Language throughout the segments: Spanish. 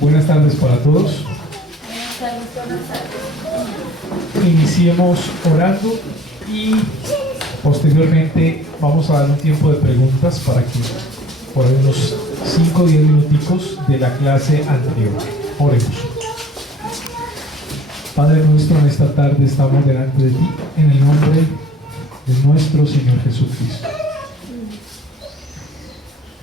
Buenas tardes para todos. Buenas tardes. Iniciemos orando y posteriormente vamos a dar un tiempo de preguntas para que por ahí unos 5 o 10 minuticos de la clase anterior. Oremos. Padre nuestro, en esta tarde estamos delante de ti en el nombre de nuestro Señor Jesucristo.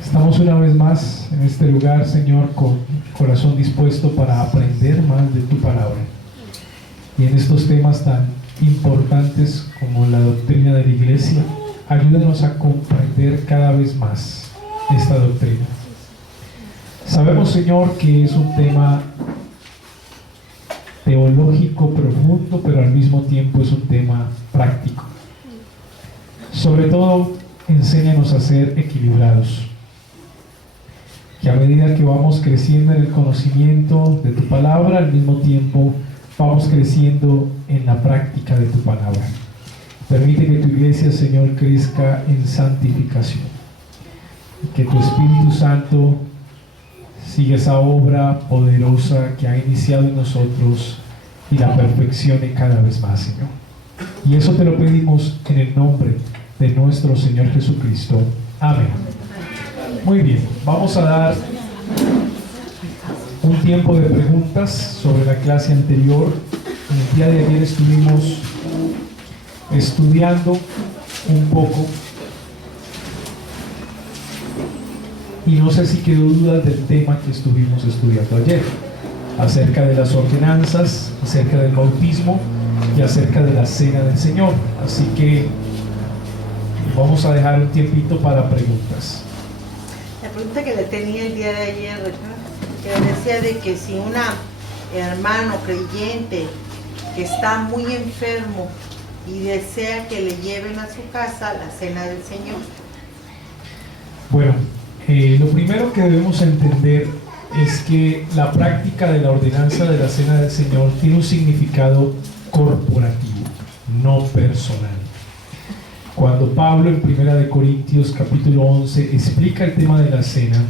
Estamos una vez más en este lugar, Señor, con corazón dispuesto para aprender más de tu palabra. Y en estos temas tan importantes como la doctrina de la iglesia, ayúdanos a comprender cada vez más esta doctrina. Sabemos, Señor, que es un tema teológico profundo, pero al mismo tiempo es un tema práctico. Sobre todo, enséñanos a ser equilibrados. Que a medida que vamos creciendo en el conocimiento de tu palabra, al mismo tiempo vamos creciendo en la práctica de tu palabra. Permite que tu iglesia, Señor, crezca en santificación. Que tu Espíritu Santo siga esa obra poderosa que ha iniciado en nosotros y la perfeccione cada vez más, Señor. Y eso te lo pedimos en el nombre de nuestro Señor Jesucristo. Amén. Muy bien, vamos a dar un tiempo de preguntas sobre la clase anterior. En el día de ayer estuvimos estudiando un poco y no sé si quedó dudas del tema que estuvimos estudiando ayer, acerca de las ordenanzas, acerca del bautismo y acerca de la cena del Señor. Así que vamos a dejar un tiempito para preguntas. La pregunta que le tenía el día de ayer, ¿verdad? Que decía de que si un hermano creyente que está muy enfermo y desea que le lleven a su casa la cena del Señor. Bueno, lo primero que debemos entender es que la práctica de la ordenanza de la cena del Señor tiene un significado corporativo, no personal. Cuando Pablo en 1 Corintios capítulo 11 explica el tema de la cena,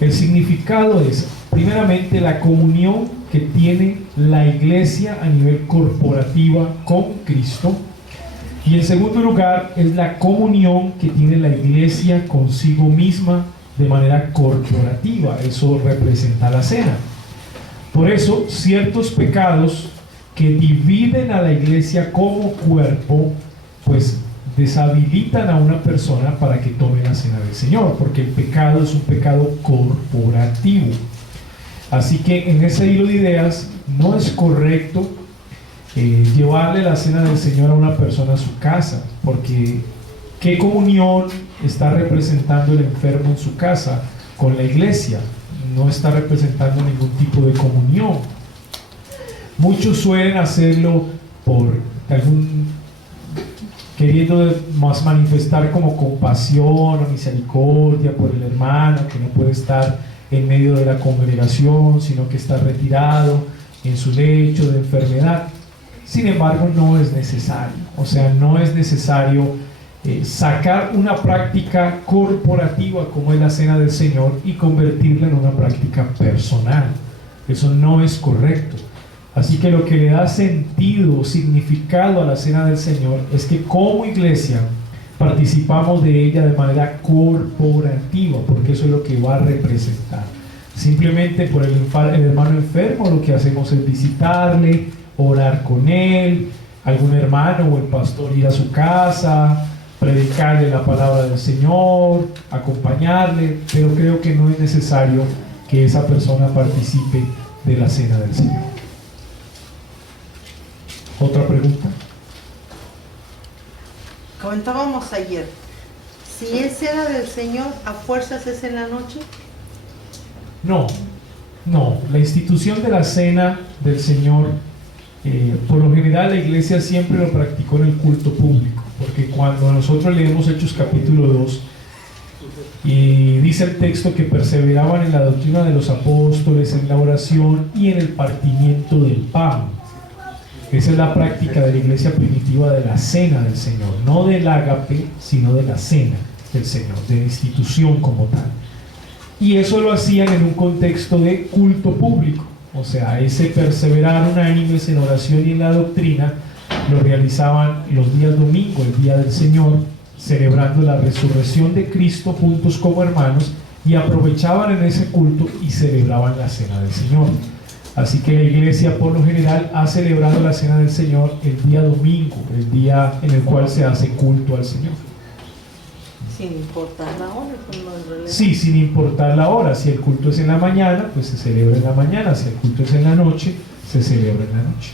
el significado es primeramente la comunión que tiene la iglesia a nivel corporativa con Cristo, y en segundo lugar es la comunión que tiene la iglesia consigo misma de manera corporativa. Eso representa la cena. Por eso ciertos pecados que dividen a la iglesia como cuerpo pues deshabilitan a una persona para que tome la cena del Señor, porque el pecado es un pecado corporativo. Así que en ese hilo de ideas no es correcto llevarle la cena del Señor a una persona a su casa, porque ¿qué comunión está representando el enfermo en su casa con la iglesia? No está representando ningún tipo de comunión. Muchos suelen hacerlo por queriendo más manifestar como compasión o misericordia por el hermano que no puede estar en medio de la congregación, sino que está retirado en su lecho de enfermedad. Sin embargo, no es necesario. O sea, no es necesario sacar una práctica corporativa como es la cena del Señor y convertirla en una práctica personal. Eso no es correcto. Así que lo que le da sentido o significado a la cena del Señor es que como iglesia participamos de ella de manera corporativa, porque eso es lo que va a representar. Simplemente por el hermano enfermo lo que hacemos es visitarle, orar con él, algún hermano o el pastor ir a su casa, predicarle la palabra del Señor, acompañarle, pero creo que no es necesario que esa persona participe de la cena del Señor. ¿Otra pregunta? Comentábamos ayer, si es cena del Señor, ¿a fuerzas es en la noche? No, la institución de la cena del Señor, por lo general la iglesia siempre lo practicó en el culto público, porque cuando nosotros leemos Hechos capítulo 2, y dice el texto que perseveraban en la doctrina de los apóstoles, en la oración y en el partimiento del pan. Esa es la práctica de la iglesia primitiva de la cena del Señor, no del ágape, sino de la cena del Señor, de la institución como tal. Y eso lo hacían en un contexto de culto público, o sea, ese perseverar unánimes en oración y en la doctrina lo realizaban los días domingo, el día del Señor, celebrando la resurrección de Cristo juntos como hermanos, y aprovechaban en ese culto y celebraban la cena del Señor. Así que la iglesia por lo general ha celebrado la cena del Señor el día domingo, el día en el cual se hace culto al Señor. Sin importar la hora, pues no es relevante. Sí, sin importar la hora. Si el culto es en la mañana, pues se celebra en la mañana. Si el culto es en la noche, se celebra en la noche.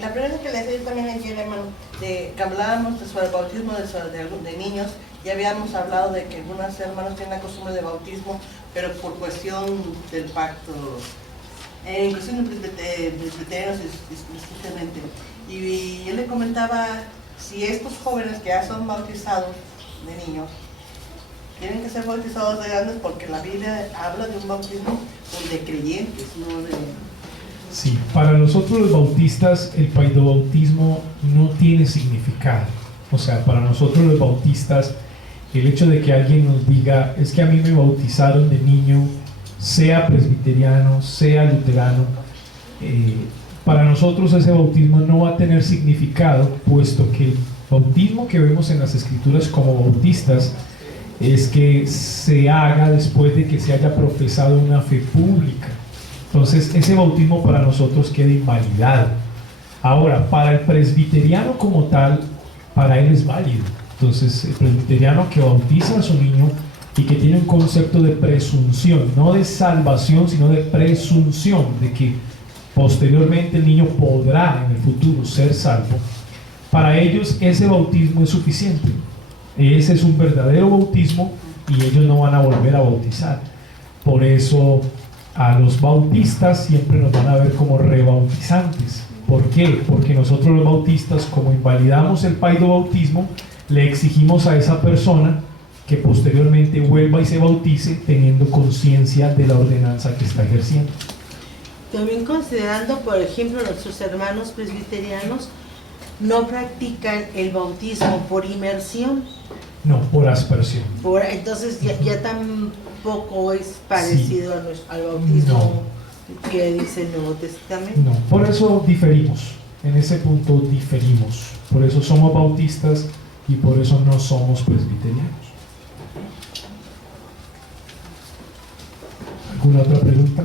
La pregunta que le hacía yo también ayer, hermano, de que hablábamos sobre el bautismo de niños, ya habíamos hablado de que algunos hermanos tienen la costumbre de bautismo, pero por cuestión del pacto, en cuestión de presbiterianos específicamente. Y yo le comentaba, si estos jóvenes que ya son bautizados de niños, tienen que ser bautizados de grandes, porque la Biblia habla de un bautismo de creyentes, no de... Sí, para nosotros los bautistas el paidobautismo no tiene significado. O sea, para nosotros los bautistas el hecho de que alguien nos diga, es que a mí me bautizaron de niño, sea presbiteriano, sea luterano, para nosotros ese bautismo no va a tener significado, puesto que el bautismo que vemos en las escrituras como bautistas es que se haga después de que se haya profesado una fe pública. Entonces ese bautismo para nosotros queda invalidado. Ahora, para el presbiteriano como tal, para él es válido. Entonces el presbiteriano que bautiza a su niño y que tiene un concepto de presunción, no de salvación, sino de presunción, de que posteriormente el niño podrá en el futuro ser salvo, para ellos ese bautismo es suficiente. Ese es un verdadero bautismo y ellos no van a volver a bautizar. Por eso a los bautistas siempre nos van a ver como rebautizantes. ¿Por qué? Porque nosotros los bautistas, como invalidamos el paidobautismo, le exigimos a esa persona que posteriormente vuelva y se bautice teniendo conciencia de la ordenanza que está ejerciendo. También considerando, por ejemplo, nuestros hermanos presbiterianos no practican el bautismo por inmersión. No, por aspersión. Entonces ya tampoco es parecido al bautismo que dice el Nuevo Testamento. No, por eso diferimos, en ese punto diferimos. Por eso somos bautistas y por eso no somos presbiterianos. ¿Alguna otra pregunta?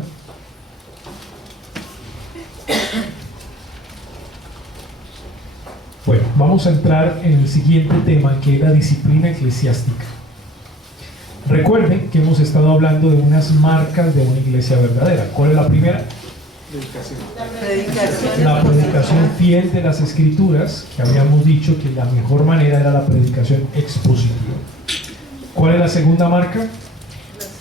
Bueno, vamos a entrar en el siguiente tema, que es la disciplina eclesiástica. Recuerden que hemos estado hablando de unas marcas de una iglesia verdadera. ¿Cuál es la primera? La predicación fiel de las Escrituras, que habíamos dicho que la mejor manera era la predicación expositiva. ¿Cuál es la segunda marca?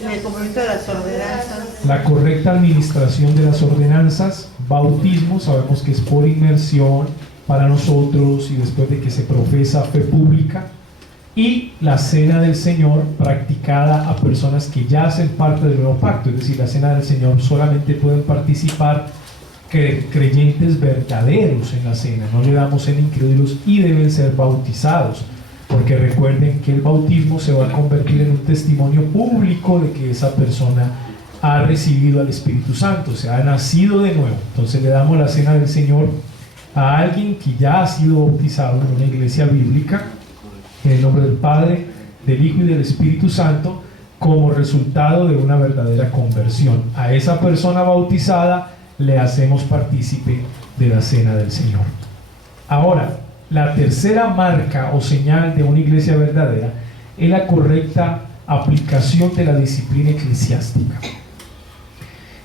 El cumplimiento de las ordenanzas. La correcta administración de las ordenanzas. Bautismo, sabemos que es por inmersión para nosotros y después de que se profesa fe pública. Y la cena del Señor practicada a personas que ya hacen parte del nuevo pacto, es decir, la cena del Señor solamente pueden participar creyentes verdaderos en la cena, no le damos en incrédulos, y deben ser bautizados, porque recuerden que el bautismo se va a convertir en un testimonio público de que esa persona ha recibido al Espíritu Santo, o sea, ha nacido de nuevo. Entonces le damos la cena del Señor a alguien que ya ha sido bautizado en una iglesia bíblica, en el nombre del Padre, del Hijo y del Espíritu Santo, como resultado de una verdadera conversión. A esa persona bautizada le hacemos partícipe de la cena del Señor. Ahora, la tercera marca o señal de una iglesia verdadera es la correcta aplicación de la disciplina eclesiástica.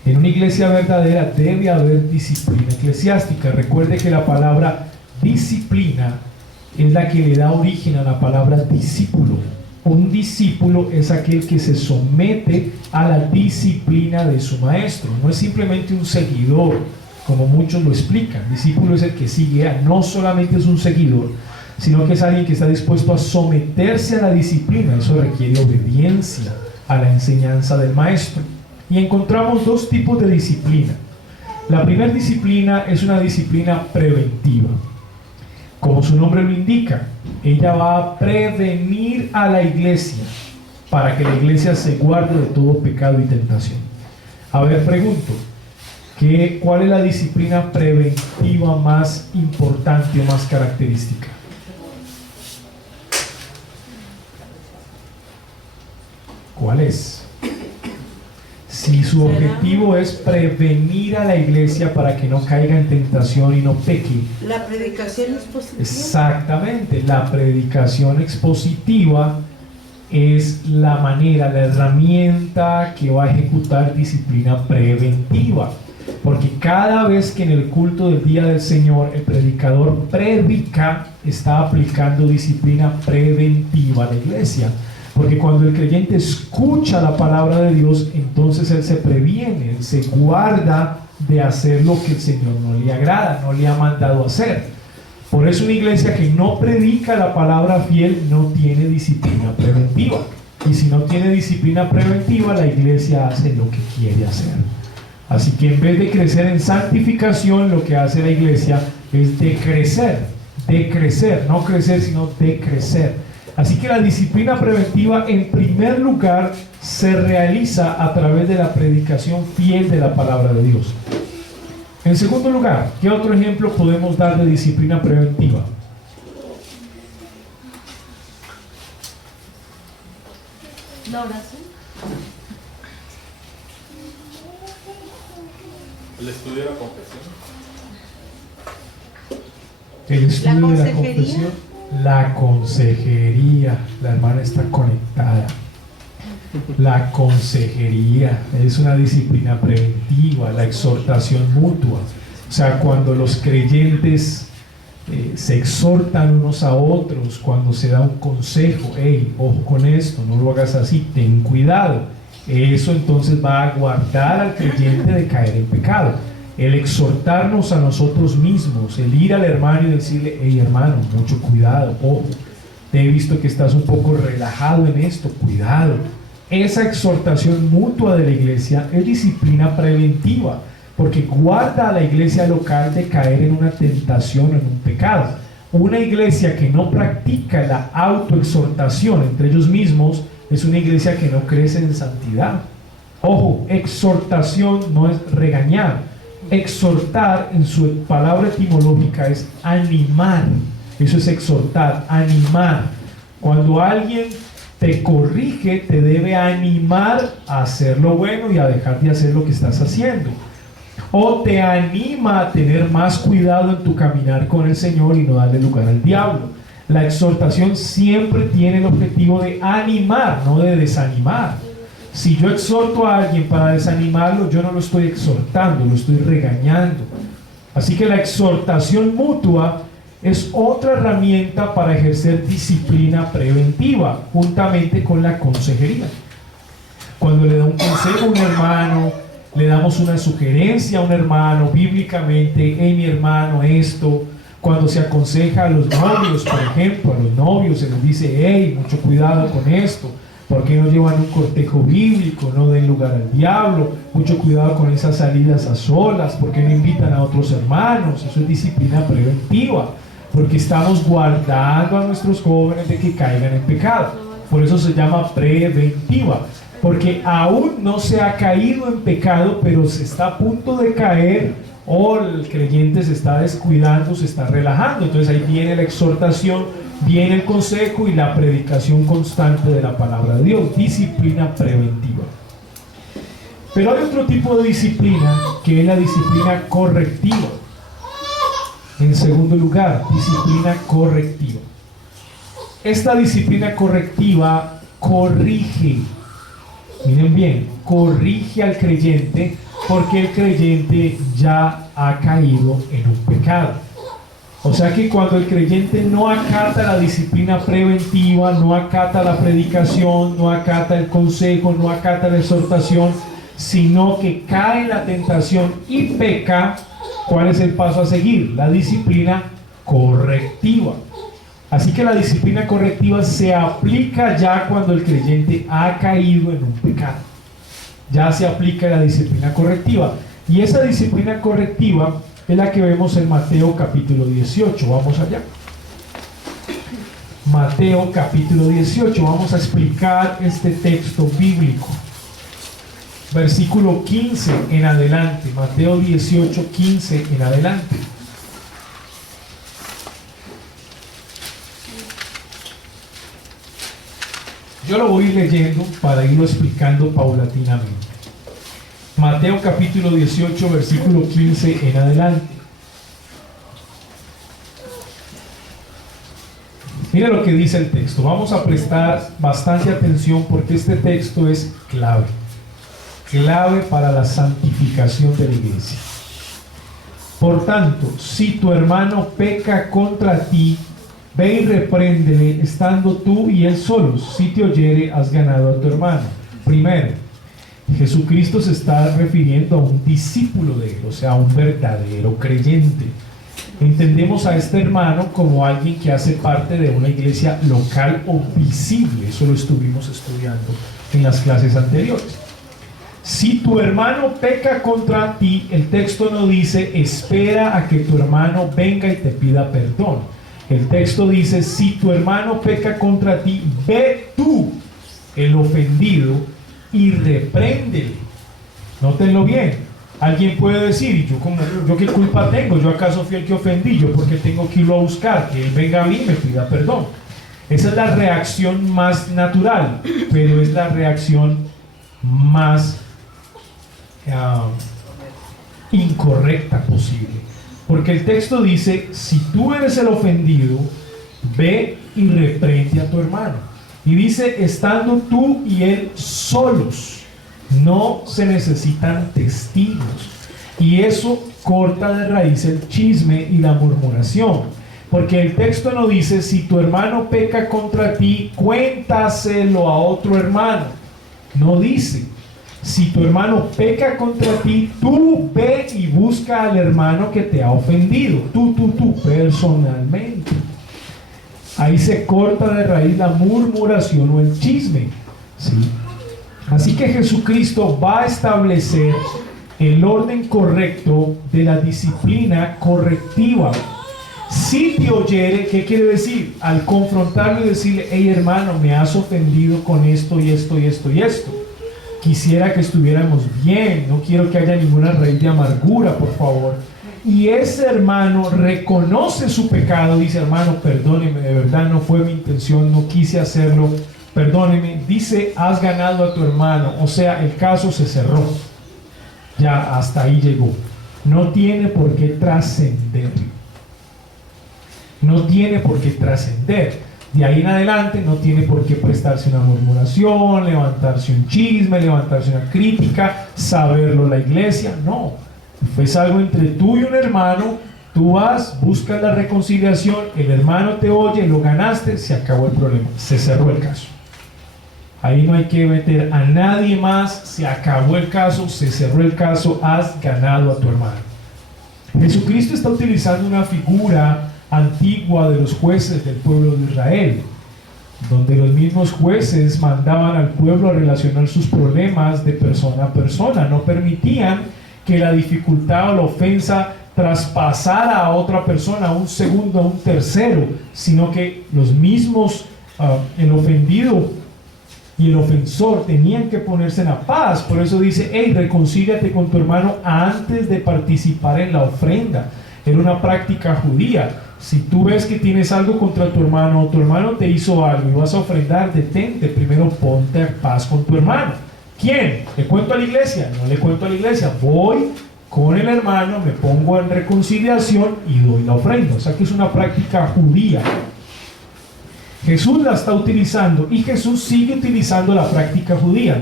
En una iglesia verdadera debe haber disciplina eclesiástica. Recuerde que la palabra disciplina es la que le da origen a la palabra discípulo. Un discípulo es aquel que se somete a la disciplina de su maestro. No es simplemente un seguidor, como muchos lo explican. Discípulo es el que sigue, no solamente es un seguidor, sino que es alguien que está dispuesto a someterse a la disciplina. Eso requiere obediencia a la enseñanza del maestro. Y encontramos dos tipos de disciplina. La primera disciplina es una disciplina preventiva. Como su nombre lo indica, ella va a prevenir a la iglesia para que la iglesia se guarde de todo pecado y tentación. A ver, pregunto, ¿cuál es la disciplina preventiva más importante o más característica? ¿Cuál es? Si su objetivo es prevenir a la iglesia para que no caiga en tentación y no peque. La predicación expositiva. Exactamente, la predicación expositiva es la manera, la herramienta que va a ejecutar disciplina preventiva. Porque cada vez que en el culto del día del Señor el predicador predica, está aplicando disciplina preventiva a la iglesia. Porque cuando el creyente escucha la palabra de Dios, entonces él se previene, él se guarda de hacer lo que el Señor no le agrada, no le ha mandado hacer. Por eso una iglesia que no predica la palabra fiel no tiene disciplina preventiva. Y si no tiene disciplina preventiva, la iglesia hace lo que quiere hacer. Así que en vez de crecer en santificación, lo que hace la iglesia es decrecer, no crecer sino decrecer. Así que la disciplina preventiva en primer lugar se realiza a través de la predicación fiel de la palabra de Dios. En segundo lugar, ¿qué otro ejemplo podemos dar de disciplina preventiva? La oración. El estudio de la confesión. El estudio de la consejería. confesión. La consejería, la hermana está conectada. La consejería es una disciplina preventiva, la exhortación mutua. O sea, cuando los creyentes se exhortan unos a otros, cuando se da un consejo, hey, ojo con esto, no lo hagas así, ten cuidado. Eso entonces va a guardar al creyente de caer en pecado. El exhortarnos a nosotros mismos, el ir al hermano y decirle, hey hermano, mucho cuidado, ojo, te he visto que estás un poco relajado en esto, cuidado. Esa exhortación mutua de la iglesia es disciplina preventiva, porque guarda a la iglesia local de caer en una tentación, en un pecado. Una iglesia que no practica la autoexhortación entre ellos mismos es una iglesia que no crece en santidad. Ojo, exhortación no es regañar. Exhortar en su palabra etimológica es animar. Eso es exhortar, animar. Cuando alguien te corrige, te debe animar a hacer lo bueno y a dejar de hacer lo que estás haciendo. O te anima a tener más cuidado en tu caminar con el Señor y no darle lugar al diablo. La exhortación siempre tiene el objetivo de animar, no de desanimar. Si yo exhorto a alguien para desanimarlo, yo no lo estoy exhortando, lo estoy regañando. Así que la exhortación mutua es otra herramienta para ejercer disciplina preventiva, juntamente con la consejería. Cuando le da un consejo a un hermano, le damos una sugerencia a un hermano bíblicamente, hey mi hermano, esto. Cuando se aconseja a los novios, por ejemplo, a los novios se les dice, hey, mucho cuidado con esto. ¿Por qué no llevan un cortejo bíblico? No den lugar al diablo. Mucho cuidado con esas salidas a solas. ¿Por qué no invitan a otros hermanos? Eso es disciplina preventiva. Porque estamos guardando a nuestros jóvenes de que caigan en pecado. Por eso se llama preventiva. Porque aún no se ha caído en pecado, pero se está a punto de caer, o el creyente se está descuidando, se está relajando. Entonces ahí viene la exhortación, viene el consejo y la predicación constante de la palabra de Dios, disciplina preventiva. Pero hay otro tipo de disciplina que es la disciplina correctiva. En segundo lugar, disciplina correctiva. Esta disciplina correctiva corrige, miren bien, corrige al creyente porque el creyente ya ha caído en un pecado. O sea que cuando el creyente no acata la disciplina preventiva, no acata la predicación, no acata el consejo, no acata la exhortación, sino que cae en la tentación y peca, ¿cuál es el paso a seguir? La disciplina correctiva. Así que la disciplina correctiva se aplica ya cuando el creyente ha caído en un pecado. Ya se aplica la disciplina correctiva. Y esa disciplina correctiva es la que vemos en Mateo capítulo 18. Vamos allá. Mateo capítulo 18. Vamos a explicar este texto bíblico. Versículo 15 en adelante. Mateo 18, 15 en adelante. Yo lo voy a ir leyendo para irlo explicando paulatinamente. Mateo capítulo 18, versículo 15 en adelante. Mira lo que dice el texto. Vamos a prestar bastante atención porque este texto es clave. Clave para la santificación de la iglesia. Por tanto, si tu hermano peca contra ti, ve y repréndele, estando tú y él solos. Si te oyere, has ganado a tu hermano. Primero, Jesucristo se está refiriendo a un discípulo de él, o sea, a un verdadero creyente. Entendemos a este hermano como alguien que hace parte de una iglesia local o visible. Eso lo estuvimos estudiando en las clases anteriores. Si tu hermano peca contra ti, el texto no dice espera a que tu hermano venga y te pida perdón. El texto dice si tu hermano peca contra ti, ve tú, el ofendido, y repréndele. Nótenlo bien. Alguien puede decir, ¿yo qué culpa tengo? ¿Yo acaso fui el que ofendí? ¿Yo porque tengo que irlo a buscar? Que él venga a mí y me pida perdón. Esa es la reacción más natural, pero es la reacción más incorrecta posible. Porque el texto dice, si tú eres el ofendido, ve y reprende a tu hermano. Y dice, estando tú y él solos. No se necesitan testigos. Y eso corta de raíz el chisme y la murmuración. Porque el texto no dice, si tu hermano peca contra ti, cuéntaselo a otro hermano. No dice, si tu hermano peca contra ti, tú ve y busca al hermano que te ha ofendido. Tú, personalmente. Ahí se corta de raíz la murmuración o el chisme. ¿Sí? Así que Jesucristo va a establecer el orden correcto de la disciplina correctiva. Si te oyere, ¿qué quiere decir? Al confrontarlo y decirle, hey hermano, me has ofendido con esto y esto y esto y esto. Quisiera que estuviéramos bien, no quiero que haya ninguna raíz de amargura, por favor. Y ese hermano reconoce su pecado, dice, hermano, perdóneme, de verdad no fue mi intención, no quise hacerlo, perdóneme. Dice, has ganado a tu hermano, o sea, el caso se cerró. Ya hasta ahí llegó. No tiene por qué trascender. No tiene por qué trascender. De ahí en adelante no tiene por qué prestarse una murmuración, levantarse un chisme, levantarse una crítica, saberlo la iglesia. No, fue algo entre tú y un hermano. Tú vas, buscas la reconciliación, el hermano te oye, lo ganaste, se acabó el problema, se cerró el caso. Ahí no hay que meter a nadie más, se acabó el caso, se cerró el caso, has ganado a tu hermano. Jesucristo está utilizando una figura antigua de los jueces del pueblo de Israel, donde los mismos jueces mandaban al pueblo a relacionar sus problemas de persona a persona, no permitían que la dificultad o la ofensa traspasara a otra persona, a un segundo, a un tercero, sino que los mismos, el ofendido y el ofensor tenían que ponerse en la paz. Por eso dice, hey, reconcíliate con tu hermano antes de participar en la ofrenda. Era una práctica judía. Si tú ves que tienes algo contra tu hermano o tu hermano te hizo algo y vas a ofrendar, detente, primero ponte en paz con tu hermano. ¿Quién? ¿Le cuento a la iglesia? No le cuento a la iglesia. Voy con el hermano, me pongo en reconciliación y doy la ofrenda. O sea que es una práctica judía. Jesús la está utilizando y Jesús sigue utilizando la práctica judía.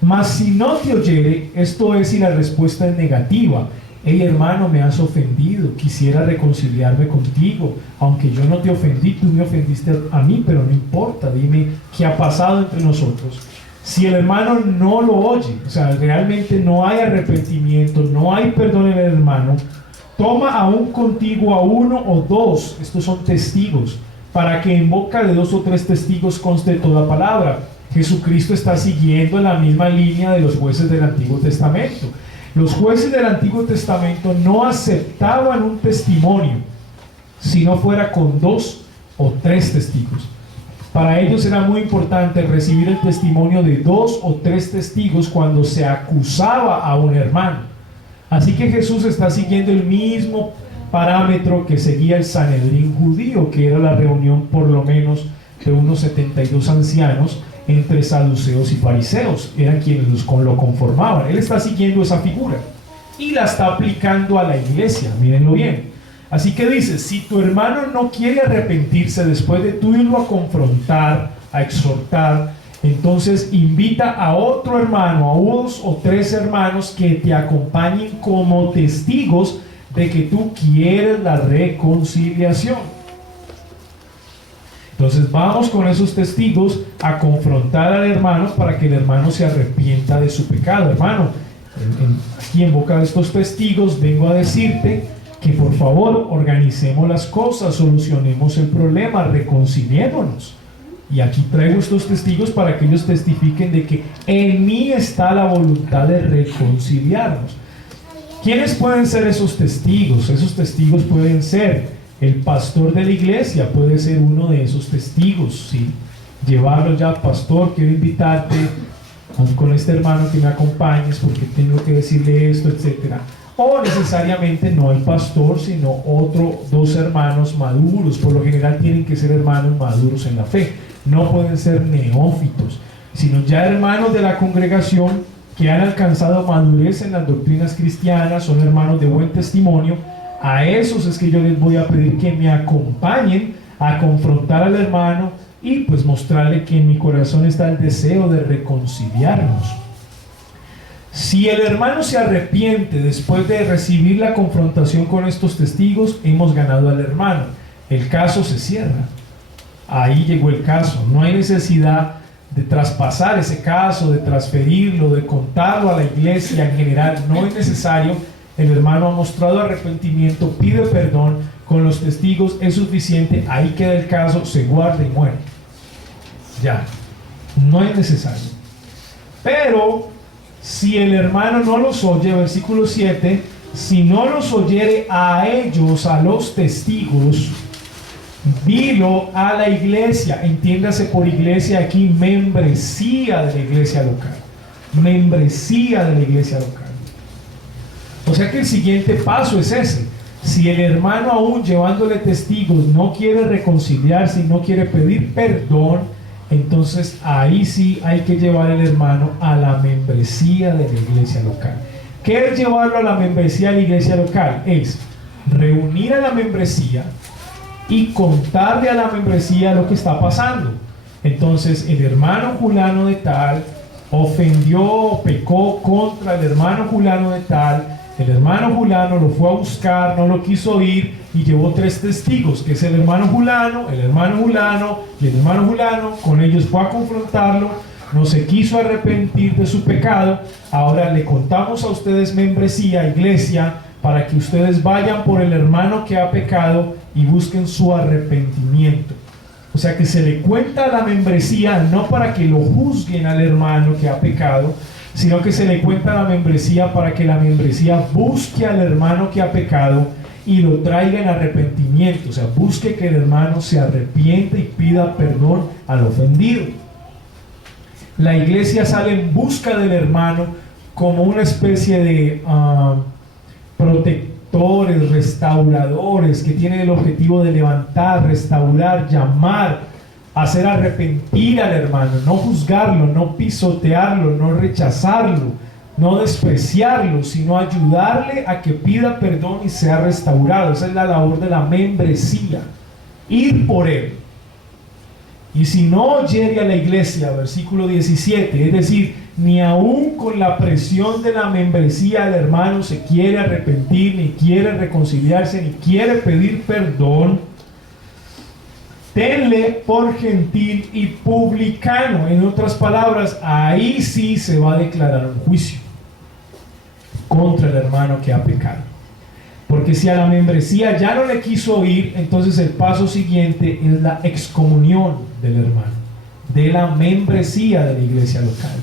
Mas si no te oyere, esto es si la respuesta es negativa. Hey hermano, me has ofendido, quisiera reconciliarme contigo, aunque yo no te ofendí, tú me ofendiste a mí, pero no importa, dime qué ha pasado entre nosotros. Si el hermano no lo oye, o sea, realmente no hay arrepentimiento, no hay perdón en el hermano, toma aún contigo a uno o dos, estos son testigos, para que en boca de 2 o 3 testigos conste toda palabra. Jesucristo está siguiendo la misma línea de los jueces del Antiguo Testamento. Los jueces del Antiguo Testamento no aceptaban un testimonio si no fuera con 2 o 3 testigos. Para ellos era muy importante recibir el testimonio de 2 o 3 testigos cuando se acusaba a un hermano. Así que Jesús está siguiendo el mismo parámetro que seguía el Sanedrín judío, que era la reunión por lo menos de unos 72 ancianos entre saduceos y fariseos. Eran quienes lo conformaban. Él está siguiendo esa figura y la está aplicando a la iglesia. Mírenlo bien. Así que dice, si tu hermano no quiere arrepentirse después de tú irlo a confrontar, a exhortar, entonces invita a otro hermano, a 2 o 3 hermanos que te acompañen como testigos de que tú quieres la reconciliación. Entonces vamos con esos testigos a confrontar al hermano para que el hermano se arrepienta de su pecado. Hermano, aquí en boca de estos testigos vengo a decirte que por favor organicemos las cosas, solucionemos el problema, reconciliémonos. Y aquí traigo estos testigos para que ellos testifiquen de que en mí está la voluntad de reconciliarnos. ¿Quiénes pueden ser esos testigos? Esos testigos pueden ser el pastor de la iglesia, puede ser uno de esos testigos, ¿sí? Llevarlo ya, pastor, quiero invitarte con este hermano que me acompañes porque tengo que decirle esto, etcétera. O necesariamente no el pastor, sino 2 hermanos maduros. Por lo general tienen que ser hermanos maduros en la fe. No pueden ser neófitos, sino ya hermanos de la congregación que han alcanzado madurez en las doctrinas cristianas, son hermanos de buen testimonio. A esos es que yo les voy a pedir que me acompañen a confrontar al hermano y pues mostrarle que en mi corazón está el deseo de reconciliarnos. Si el hermano se arrepiente después de recibir la confrontación con estos testigos, hemos ganado al hermano. El caso se cierra. Ahí llegó el caso. No hay necesidad de traspasar ese caso, de transferirlo, de contarlo a la iglesia en general. No es necesario. El hermano ha mostrado arrepentimiento, pide perdón con los testigos, es suficiente. Ahí queda el caso, se guarda y muere. Ya. No es necesario. Pero si el hermano no los oye, versículo 7, si no los oyere a ellos, a los testigos, dilo a la iglesia. Entiéndase por iglesia aquí, membresía de la iglesia local. Membresía de la iglesia local. O sea que el siguiente paso es ese. Si el hermano aún llevándole testigos no quiere reconciliarse y no quiere pedir perdón, entonces ahí sí hay que llevar al hermano a la membresía de la iglesia local. ¿Qué es llevarlo a la membresía de la iglesia local? Es reunir a la membresía y contarle a la membresía lo que está pasando. Entonces el hermano fulano de tal ofendió o pecó contra el hermano fulano de tal. El hermano fulano lo fue a buscar, no lo quiso oír y llevó 3 testigos, que es el hermano fulano, el hermano fulano y el hermano fulano. Con ellos fue a confrontarlo, no se quiso arrepentir de su pecado. Ahora le contamos a ustedes, membresía, iglesia, para que ustedes vayan por el hermano que ha pecado y busquen su arrepentimiento. O sea que se le cuenta a la membresía no para que lo juzguen al hermano que ha pecado, sino que se le cuenta a la membresía para que la membresía busque al hermano que ha pecado y lo traiga en arrepentimiento. O sea, busque que el hermano se arrepiente y pida perdón al ofendido. La iglesia sale en busca del hermano como una especie de protectores, restauradores, que tienen el objetivo de levantar, restaurar, llamar, hacer arrepentir al hermano, no juzgarlo, no pisotearlo, no rechazarlo, no despreciarlo, sino ayudarle a que pida perdón y sea restaurado. Esa es la labor de la membresía, ir por él. Y si no oyere a la iglesia, versículo 17, es decir, ni aún con la presión de la membresía el hermano se quiere arrepentir, ni quiere reconciliarse, ni quiere pedir perdón, tenle por gentil y publicano. En otras palabras, ahí sí se va a declarar un juicio contra el hermano que ha pecado. Porque si a la membresía ya no le quiso oír, entonces el paso siguiente es la excomunión del hermano, de la membresía de la iglesia local.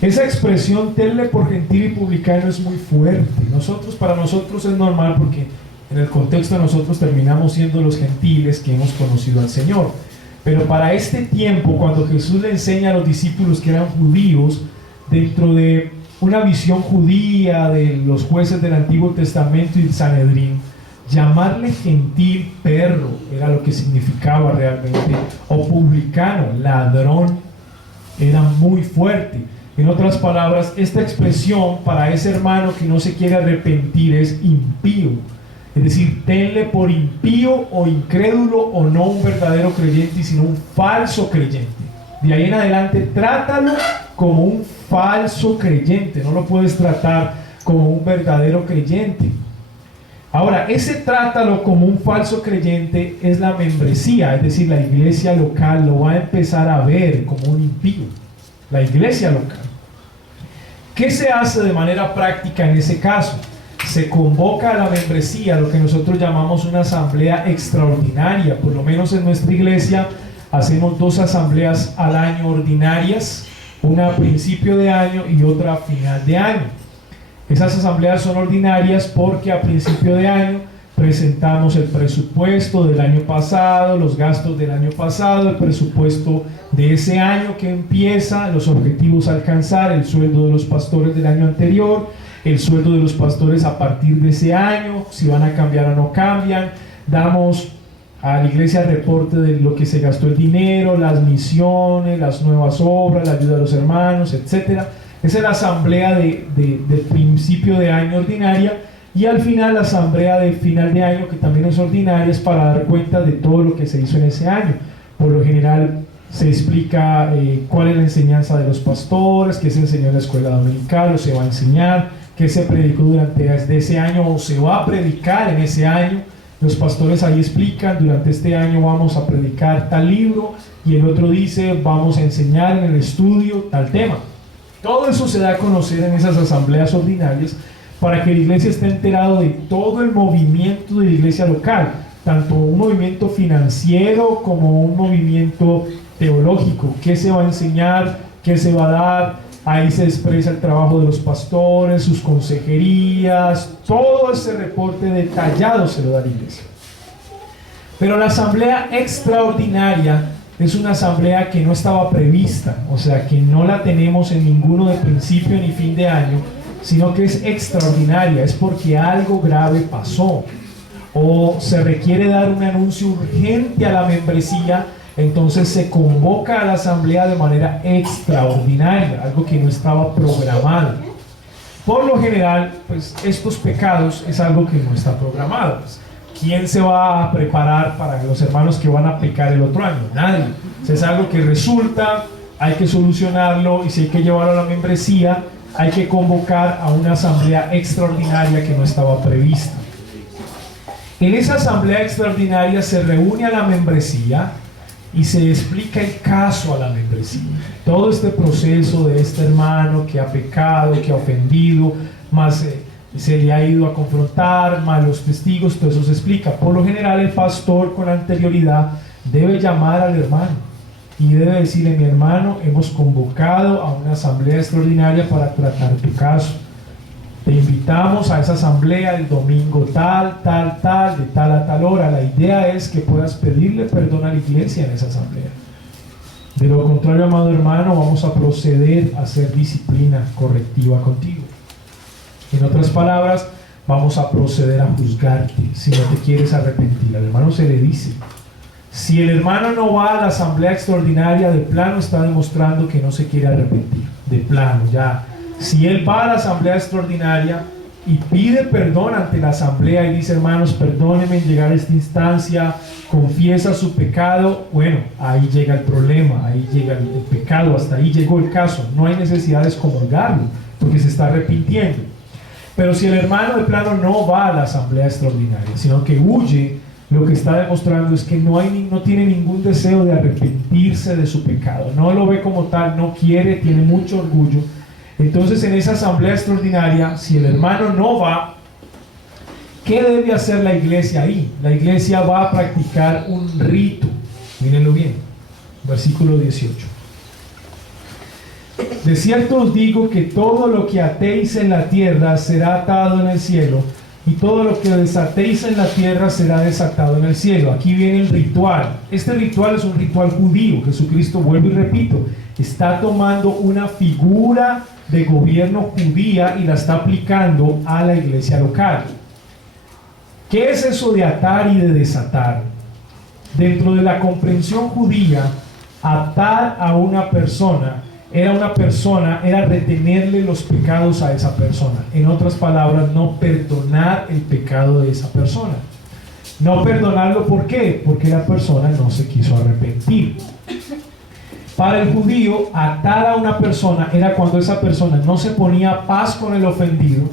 Esa expresión tenle por gentil y publicano es muy fuerte. Para nosotros es normal porque en el contexto de nosotros terminamos siendo los gentiles que hemos conocido al Señor. Pero para este tiempo, cuando Jesús le enseña a los discípulos que eran judíos, dentro de una visión judía de los jueces del Antiguo Testamento y el Sanedrín, llamarle gentil perro era lo que significaba realmente, o publicano, ladrón, era muy fuerte. En otras palabras, esta expresión para ese hermano que no se quiere arrepentir es impío. Es decir, tenle por impío o incrédulo o no un verdadero creyente, sino un falso creyente. De ahí en adelante, trátalo como un falso creyente, no lo puedes tratar como un verdadero creyente. Ahora, ese trátalo como un falso creyente es la membresía, es decir, la iglesia local lo va a empezar a ver como un impío, la iglesia local. ¿Qué se hace de manera práctica en ese caso? Se convoca a la membresía, lo que nosotros llamamos una asamblea extraordinaria. Por lo menos en nuestra iglesia hacemos 2 asambleas al año ordinarias, una a principio de año y otra a final de año. Esas asambleas son ordinarias porque a principio de año presentamos el presupuesto del año pasado, los gastos del año pasado, el presupuesto de ese año que empieza, los objetivos a alcanzar, el sueldo de los pastores del año anterior, el sueldo de los pastores a partir de ese año, si van a cambiar o no cambian. Damos a la iglesia reporte de lo que se gastó el dinero, las misiones, las nuevas obras, la ayuda a los hermanos, etc. Esa es la asamblea de principio de año ordinaria, y al final la asamblea de final de año, que también es ordinaria, es para dar cuenta de todo lo que se hizo en ese año. Por lo general se explica cuál es la enseñanza de los pastores, qué se enseñó en la escuela dominical o se va a enseñar, qué se predicó durante ese año o se va a predicar en ese año. Los pastores ahí explican: durante este año vamos a predicar tal libro, y el otro dice vamos a enseñar en el estudio tal tema. Todo eso se da a conocer en esas asambleas ordinarias para que la iglesia esté enterado de todo el movimiento de la iglesia local, tanto un movimiento financiero como un movimiento teológico. ¿Qué se va a enseñar? ¿Qué se va a dar? Ahí se expresa el trabajo de los pastores, sus consejerías, todo ese reporte detallado se lo da la iglesia. Pero la asamblea extraordinaria es una asamblea que no estaba prevista, o sea que no la tenemos en ninguno de principio ni fin de año, sino que es extraordinaria, es porque algo grave pasó, o se requiere dar un anuncio urgente a la membresía. Entonces se convoca a la asamblea de manera extraordinaria, algo que no estaba programado. Por lo general, pues estos pecados es algo que no está programado. Pues, ¿quién se va a preparar para los hermanos que van a pecar el otro año? Nadie. Es algo que resulta, hay que solucionarlo, y si hay que llevarlo a la membresía, hay que convocar a una asamblea extraordinaria que no estaba prevista. En esa asamblea extraordinaria se reúne a la membresía y se explica el caso a la membresía. Todo este proceso de este hermano que ha pecado, que ha ofendido, más se le ha ido a confrontar, más los testigos, todo eso se explica. Por lo general el pastor con anterioridad debe llamar al hermano y debe decirle: mi hermano, hemos convocado a una asamblea extraordinaria para tratar tu caso. Te invitamos a esa asamblea el domingo tal, de tal a tal hora. La idea es que puedas pedirle perdón a la iglesia en esa asamblea. De lo contrario, amado hermano, vamos a proceder a hacer disciplina correctiva contigo. En otras palabras, vamos a proceder a juzgarte si no te quieres arrepentir. Al hermano se le dice. Si el hermano no va a la asamblea extraordinaria, de plano está demostrando que no se quiere arrepentir. De plano, ya. Si él va a la asamblea extraordinaria y pide perdón ante la asamblea y dice: hermanos, perdónenme en llegar a esta instancia, confiesa su pecado, bueno, ahí llega el problema, ahí llega el pecado, hasta ahí llegó el caso. No hay necesidad de excomulgarlo porque se está arrepintiendo. Pero si el hermano de plano no va a la asamblea extraordinaria, sino que huye, lo que está demostrando es que no tiene ningún deseo de arrepentirse de su pecado, no lo ve como tal, no quiere, tiene mucho orgullo. Entonces, en esa asamblea extraordinaria, si el hermano no va, ¿qué debe hacer la iglesia ahí? La iglesia va a practicar un rito. Mírenlo bien, versículo 18. De cierto os digo que todo lo que atéis en la tierra será atado en el cielo, y todo lo que desatéis en la tierra será desatado en el cielo. Aquí viene el ritual. Este ritual es un ritual judío. Jesucristo, vuelvo y repito, está tomando una figura de gobierno judía y la está aplicando a la iglesia local. ¿Qué es eso de atar y de desatar? Dentro de la comprensión judía, atar a una persona era retenerle los pecados a esa persona. En otras palabras, no perdonar el pecado de esa persona. No perdonarlo, ¿por qué? Porque la persona no se quiso arrepentir. Para el judío, atar a una persona era cuando esa persona no se ponía a paz con el ofendido,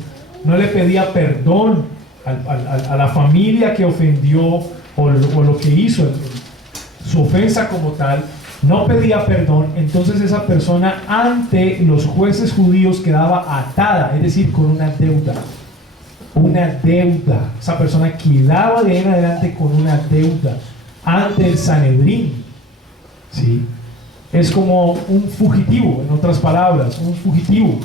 no le pedía perdón a la familia que ofendió o lo que hizo, su ofensa como tal, no pedía perdón. Entonces esa persona ante los jueces judíos quedaba atada, es decir, con una deuda. Una deuda. Esa persona quedaba de ahí en adelante con una deuda ante el Sanedrín. ¿Sí? Es como un fugitivo, en otras palabras, un fugitivo.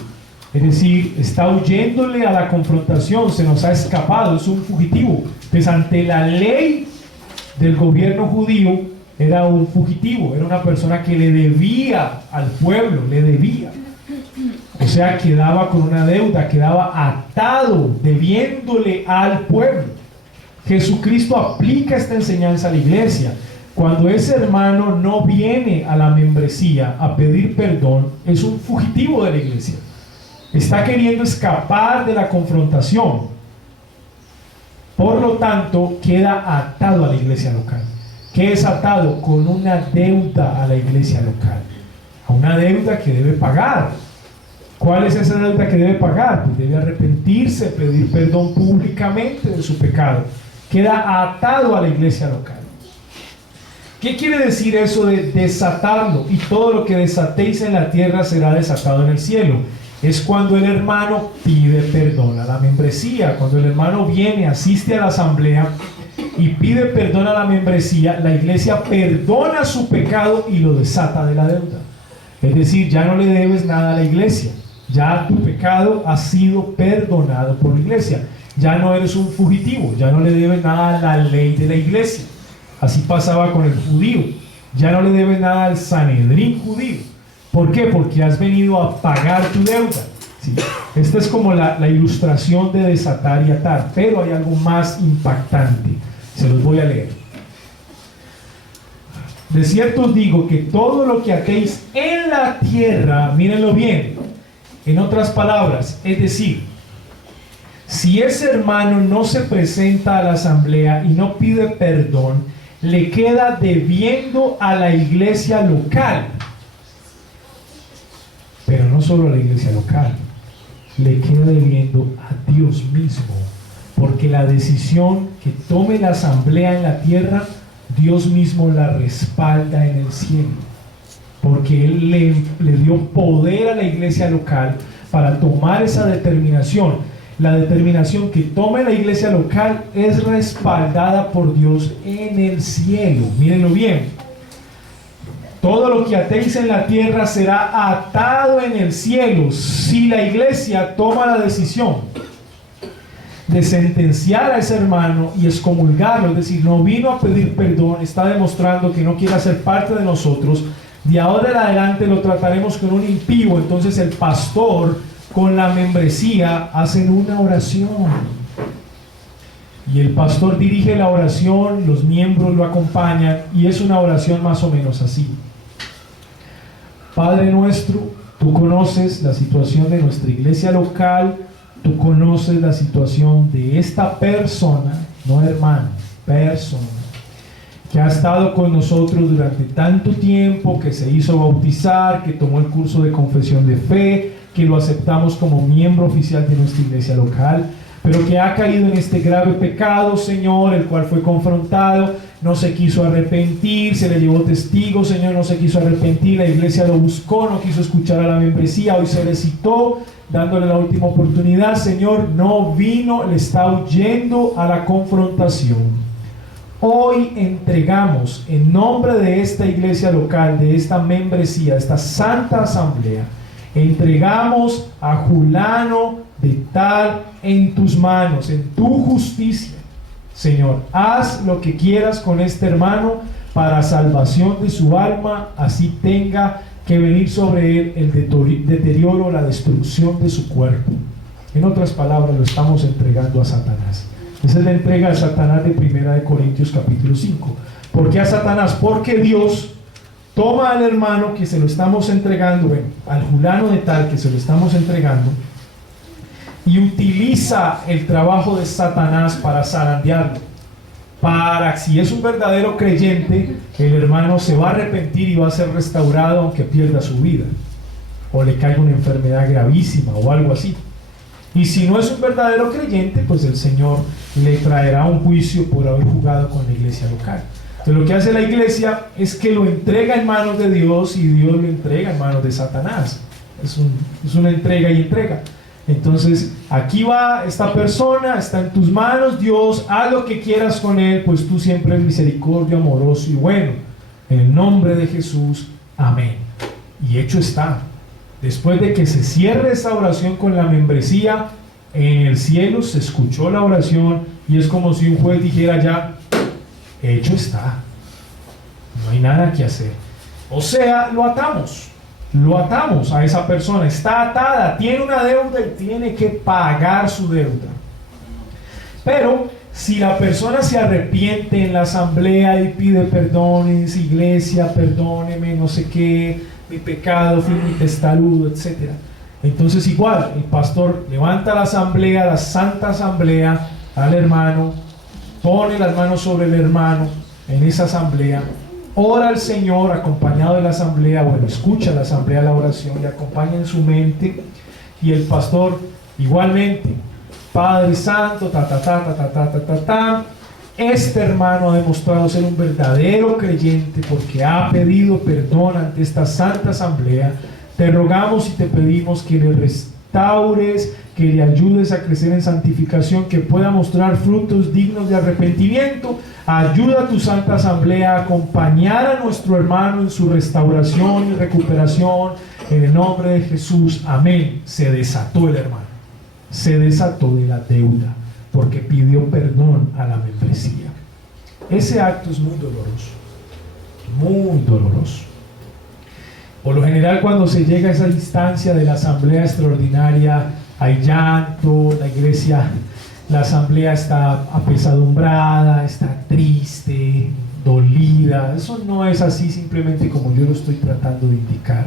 Es decir, está huyéndole a la confrontación, se nos ha escapado, es un fugitivo. Pues ante la ley del gobierno judío, era un fugitivo, era una persona que le debía al pueblo, le debía. O sea, quedaba con una deuda, quedaba atado, debiéndole al pueblo. Jesucristo aplica esta enseñanza a la iglesia. Cuando ese hermano no viene a la membresía a pedir perdón, es un fugitivo de la iglesia. Está queriendo escapar de la confrontación. Por lo tanto, queda atado a la iglesia local. ¿Qué es atado? Con una deuda a la iglesia local. A una deuda que debe pagar. ¿Cuál es esa deuda que debe pagar? Pues debe arrepentirse, pedir perdón públicamente de su pecado. Queda atado a la iglesia local. ¿Qué quiere decir eso de desatarlo? Y todo lo que desatéis en la tierra será desatado en el cielo. Es cuando el hermano pide perdón a la membresía. Cuando el hermano viene, asiste a la asamblea y pide perdón a la membresía, la iglesia perdona su pecado y lo desata de la deuda. Es decir, ya no le debes nada a la iglesia. Ya tu pecado ha sido perdonado por la iglesia. Ya no eres un fugitivo, ya no le debes nada a la ley de la iglesia. Así pasaba con el judío. Ya no le debes nada al Sanedrín judío. ¿Por qué? Porque has venido a pagar tu deuda. ¿Sí? Esta es como la ilustración de desatar y atar, pero hay algo más impactante. Se los voy a leer. De cierto os digo que todo lo que atéis en la tierra, mírenlo bien, en otras palabras, es decir, si ese hermano no se presenta a la asamblea y no pide perdón, le queda debiendo a la iglesia local. Pero no solo a la iglesia local, le queda debiendo a Dios mismo, porque la decisión que tome la asamblea en la tierra, Dios mismo la respalda en el cielo, porque Él le dio poder a la iglesia local para tomar esa determinación. La determinación que tome la iglesia local es respaldada por Dios en el cielo. Mírenlo bien. Todo lo que atéis en la tierra será atado en el cielo. Si la iglesia toma la decisión de sentenciar a ese hermano y excomulgarlo, es decir, no vino a pedir perdón, está demostrando que no quiere ser parte de nosotros, de ahora en adelante lo trataremos con un impío. Entonces el pastor con la membresía hacen una oración y el pastor dirige la oración, los miembros lo acompañan y es una oración más o menos así: Padre nuestro, tú conoces la situación de nuestra iglesia local, tú conoces la situación de esta persona, no hermano, persona, que ha estado con nosotros durante tanto tiempo, que se hizo bautizar, que tomó el curso de confesión de fe, que lo aceptamos como miembro oficial de nuestra iglesia local, pero que ha caído en este grave pecado, Señor, el cual fue confrontado, no se quiso arrepentir, se le llevó testigo, Señor, no se quiso arrepentir, la iglesia lo buscó, no quiso escuchar a la membresía, hoy se le citó, dándole la última oportunidad, Señor, no vino, le está huyendo a la confrontación. Hoy entregamos en nombre de esta iglesia local, de esta membresía, de esta santa asamblea, entregamos a Julano de tal en tus manos, en tu justicia. Señor, haz lo que quieras con este hermano para salvación de su alma, así tenga que venir sobre él el deterioro, la destrucción de su cuerpo. En otras palabras, lo estamos entregando a Satanás. Esa es la entrega de Satanás de 1 Corintios capítulo 5. ¿Por qué a Satanás? Porque Dios toma al hermano que se lo estamos entregando, bueno, al fulano de tal que se lo estamos entregando, y utiliza el trabajo de Satanás para zarandearlo. Para, si es un verdadero creyente, el hermano se va a arrepentir y va a ser restaurado aunque pierda su vida, o le caiga una enfermedad gravísima o algo así. Y si no es un verdadero creyente, pues el Señor le traerá un juicio por haber jugado con la iglesia local. Entonces lo que hace la iglesia es que lo entrega en manos de Dios y Dios lo entrega en manos de Satanás. Es una entrega y entrega. Entonces aquí va esta persona, está en tus manos, Dios, haz lo que quieras con él, pues tú siempre eres misericordio, amoroso y bueno. En el nombre de Jesús, amén. Y hecho está. Después de que se cierre esa oración con la membresía, en el cielo se escuchó la oración y es como si un juez dijera ya, hecho está, no hay nada que hacer. O sea, lo atamos a esa persona, está atada, tiene una deuda y tiene que pagar su deuda. Pero si la persona se arrepiente en la asamblea y pide perdón y dice, iglesia, perdóneme, no sé qué, mi pecado, fui muy testarudo, etc. Entonces igual, el pastor levanta la asamblea, la santa asamblea, al hermano, pone las manos sobre el hermano en esa asamblea, ora al Señor acompañado de la asamblea, bueno, escucha la asamblea la oración y acompaña en su mente, y el pastor igualmente, Padre Santo, este hermano ha demostrado ser un verdadero creyente porque ha pedido perdón ante esta santa asamblea. Te rogamos y te pedimos que le restaures, que le ayudes a crecer en santificación, que pueda mostrar frutos dignos de arrepentimiento. Ayuda a tu santa asamblea a acompañar a nuestro hermano en su restauración y recuperación. En el nombre de Jesús, amén. Se desató el hermano, se desató de la deuda porque pidió perdón a la membresía. Ese acto es muy doloroso, muy doloroso. Por lo general, cuando se llega a esa instancia de la asamblea extraordinaria, hay llanto, la iglesia, la asamblea está apesadumbrada, está triste, dolida. Eso no es así simplemente como yo lo estoy tratando de indicar.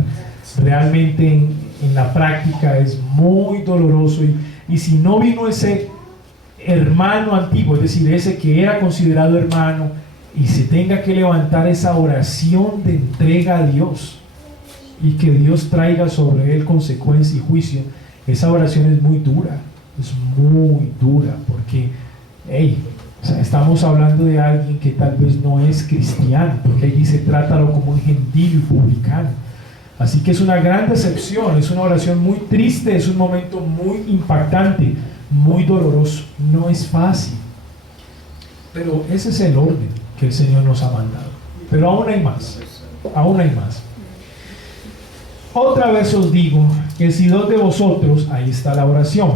Realmente en la práctica es muy doloroso, y si no vino ese hermano antiguo, es decir, ese que era considerado hermano, y se tenga que levantar esa oración de entrega a Dios y que Dios traiga sobre él consecuencia y juicio, esa oración es muy dura, porque o sea, estamos hablando de alguien que tal vez no es cristiano, porque ahí dice trátalo como un gentil y publicano. Así que es una gran decepción, es una oración muy triste, es un momento muy impactante, muy doloroso, no es fácil, pero ese es el orden que el Señor nos ha mandado. Pero aún hay más. Otra vez os digo que si dos de vosotros, ahí está la oración,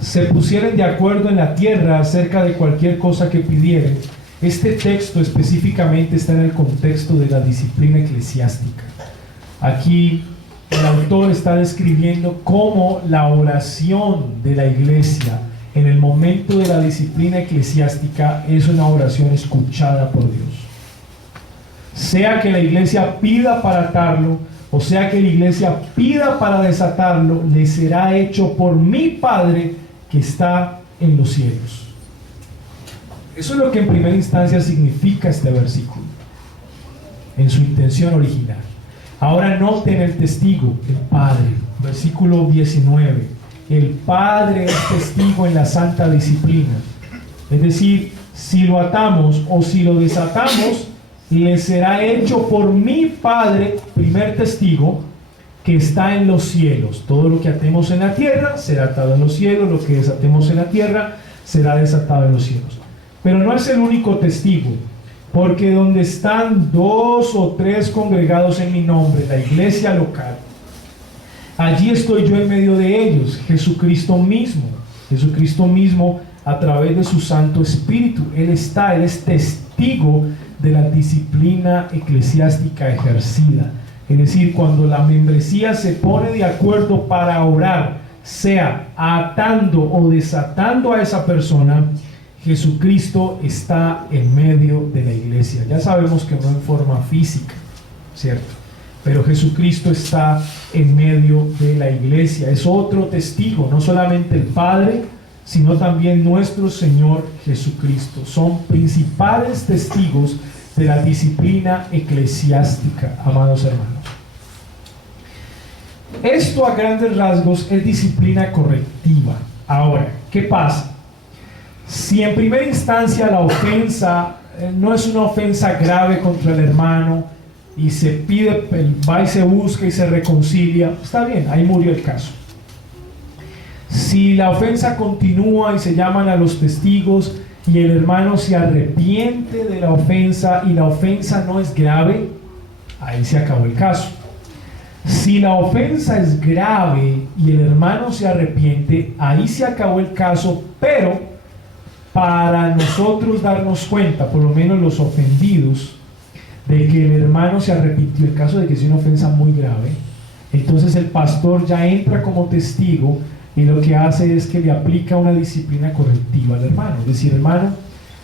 se pusieren de acuerdo en la tierra acerca de cualquier cosa que pidieren, este texto específicamente está en el contexto de la disciplina eclesiástica. Aquí el autor está describiendo cómo la oración de la iglesia en el momento de la disciplina eclesiástica es una oración escuchada por Dios. Sea que la iglesia pida para atarlo, o sea que la iglesia pida para desatarlo, le será hecho por mi Padre que está en los cielos. Eso es lo que en primera instancia significa este versículo, en su intención original. Ahora noten el testigo, el Padre, versículo 19. El Padre es testigo en la santa disciplina. Es decir, si lo atamos o si lo desatamos, le será hecho por mi Padre, primer testigo, que está en los cielos. Todo lo que atemos en la tierra será atado en los cielos, lo que desatemos en la tierra será desatado en los cielos. Pero no es el único testigo, porque donde están 2 o 3 congregados en mi nombre, la iglesia local, Allí estoy yo en medio de ellos, Jesucristo mismo a través de su Santo Espíritu. Él es testigo de la disciplina eclesiástica ejercida. Es decir, cuando la membresía se pone de acuerdo para orar, sea atando o desatando a esa persona, Jesucristo está en medio de la iglesia. Ya sabemos que no en forma física, ¿cierto? Pero Jesucristo está en medio de la iglesia. Es otro testigo, no solamente el Padre, sino también nuestro Señor Jesucristo. Son principales testigos de la disciplina eclesiástica, amados hermanos. Esto a grandes rasgos es disciplina correctiva. Ahora, ¿qué pasa? Si en primera instancia la ofensa no es una ofensa grave contra el hermano y se pide, va y se busca y se reconcilia, está bien, ahí murió el caso. Si la ofensa continúa y se llaman a los testigos y el hermano se arrepiente de la ofensa y la ofensa no es grave, ahí se acabó el caso. Si la ofensa es grave y el hermano se arrepiente, ahí se acabó el caso, pero para nosotros darnos cuenta, por lo menos los ofendidos, de que el hermano se arrepintió, en caso de que sea una ofensa muy grave, entonces el pastor ya entra como testigo y lo que hace es que le aplica una disciplina correctiva al hermano. Es decir, hermano,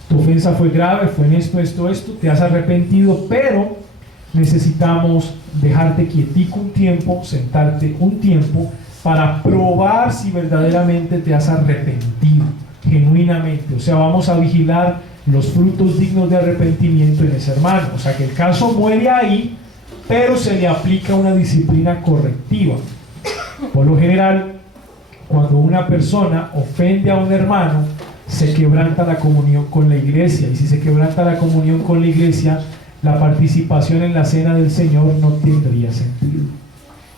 tu ofensa fue grave, fue en esto, te has arrepentido, pero necesitamos dejarte quietico un tiempo, sentarte un tiempo para probar si verdaderamente te has arrepentido genuinamente. O sea, vamos a vigilar los frutos dignos de arrepentimiento en ese hermano. O sea, que el caso muere ahí, pero se le aplica una disciplina correctiva. Por lo general, cuando una persona ofende a un hermano, se quebranta la comunión con la iglesia, y si se quebranta la comunión con la iglesia, la participación en la cena del Señor no tendría sentido,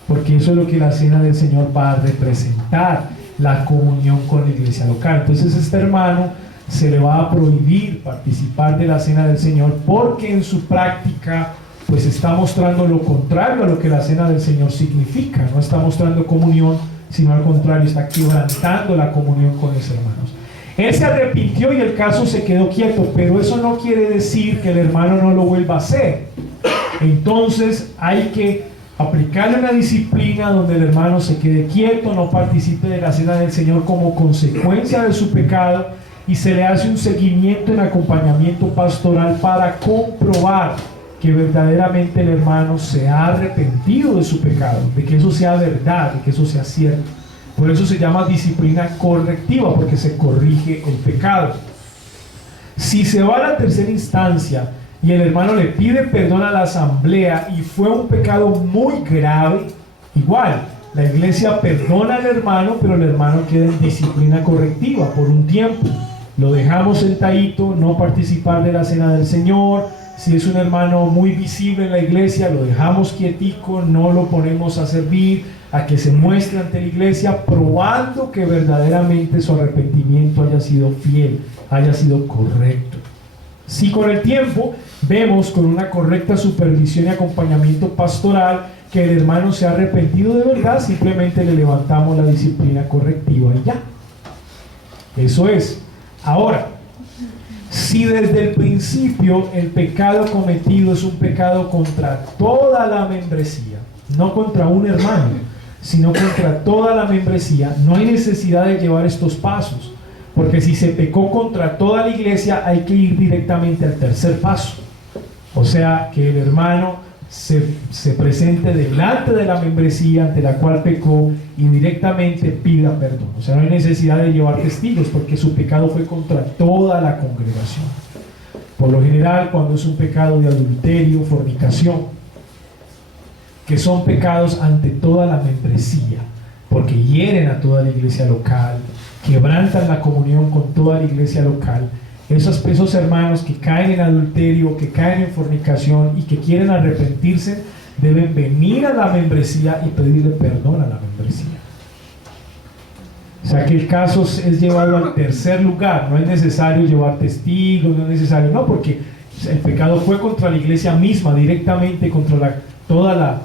porque eso es lo que la cena del Señor va a representar, la comunión con la iglesia local. Entonces este hermano se le va a prohibir participar de la cena del Señor, porque en su práctica pues está mostrando lo contrario a lo que la cena del Señor significa. No está mostrando comunión, sino al contrario, está quebrantando la comunión con los hermanos. Él se arrepintió y el caso se quedó quieto, pero eso no quiere decir que el hermano no lo vuelva a hacer. Entonces hay que aplicarle una disciplina donde el hermano se quede quieto, no participe de la cena del Señor como consecuencia de su pecado, y se le hace un seguimiento en acompañamiento pastoral para comprobar que verdaderamente el hermano se ha arrepentido de su pecado, de que eso sea verdad, de que eso sea cierto. Por eso se llama disciplina correctiva, porque se corrige el pecado. Si se va a la tercera instancia y el hermano le pide perdón a la asamblea y fue un pecado muy grave, igual, la iglesia perdona al hermano, pero el hermano queda en disciplina correctiva por un tiempo. Lo dejamos sentadito, no participar de la cena del Señor. Si es un hermano muy visible en la iglesia, lo dejamos quietico, no lo ponemos a servir, a que se muestre ante la iglesia, probando que verdaderamente su arrepentimiento haya sido fiel, haya sido correcto. Si con el tiempo vemos con una correcta supervisión y acompañamiento pastoral que el hermano se ha arrepentido de verdad, simplemente le levantamos la disciplina correctiva y ya. Eso es. Ahora, si desde el principio el pecado cometido es un pecado contra toda la membresía, no contra un hermano, sino contra toda la membresía, no hay necesidad de llevar estos pasos, porque si se pecó contra toda la iglesia, hay que ir directamente al tercer paso. O sea, que el hermano se presente delante de la membresía ante la cual pecó y directamente pida perdón. O sea, no hay necesidad de llevar testigos, porque su pecado fue contra toda la congregación. Por lo general, cuando es un pecado de adulterio, fornicación, que son pecados ante toda la membresía, porque hieren a toda la iglesia local, quebrantan la comunión con toda la iglesia local. Esos hermanos que caen en adulterio, que caen en fornicación y que quieren arrepentirse, deben venir a la membresía y pedirle perdón a la membresía. O sea que el caso es llevado al tercer lugar. No es necesario llevar testigos, no es necesario, no, porque el pecado fue contra la iglesia misma, directamente contra toda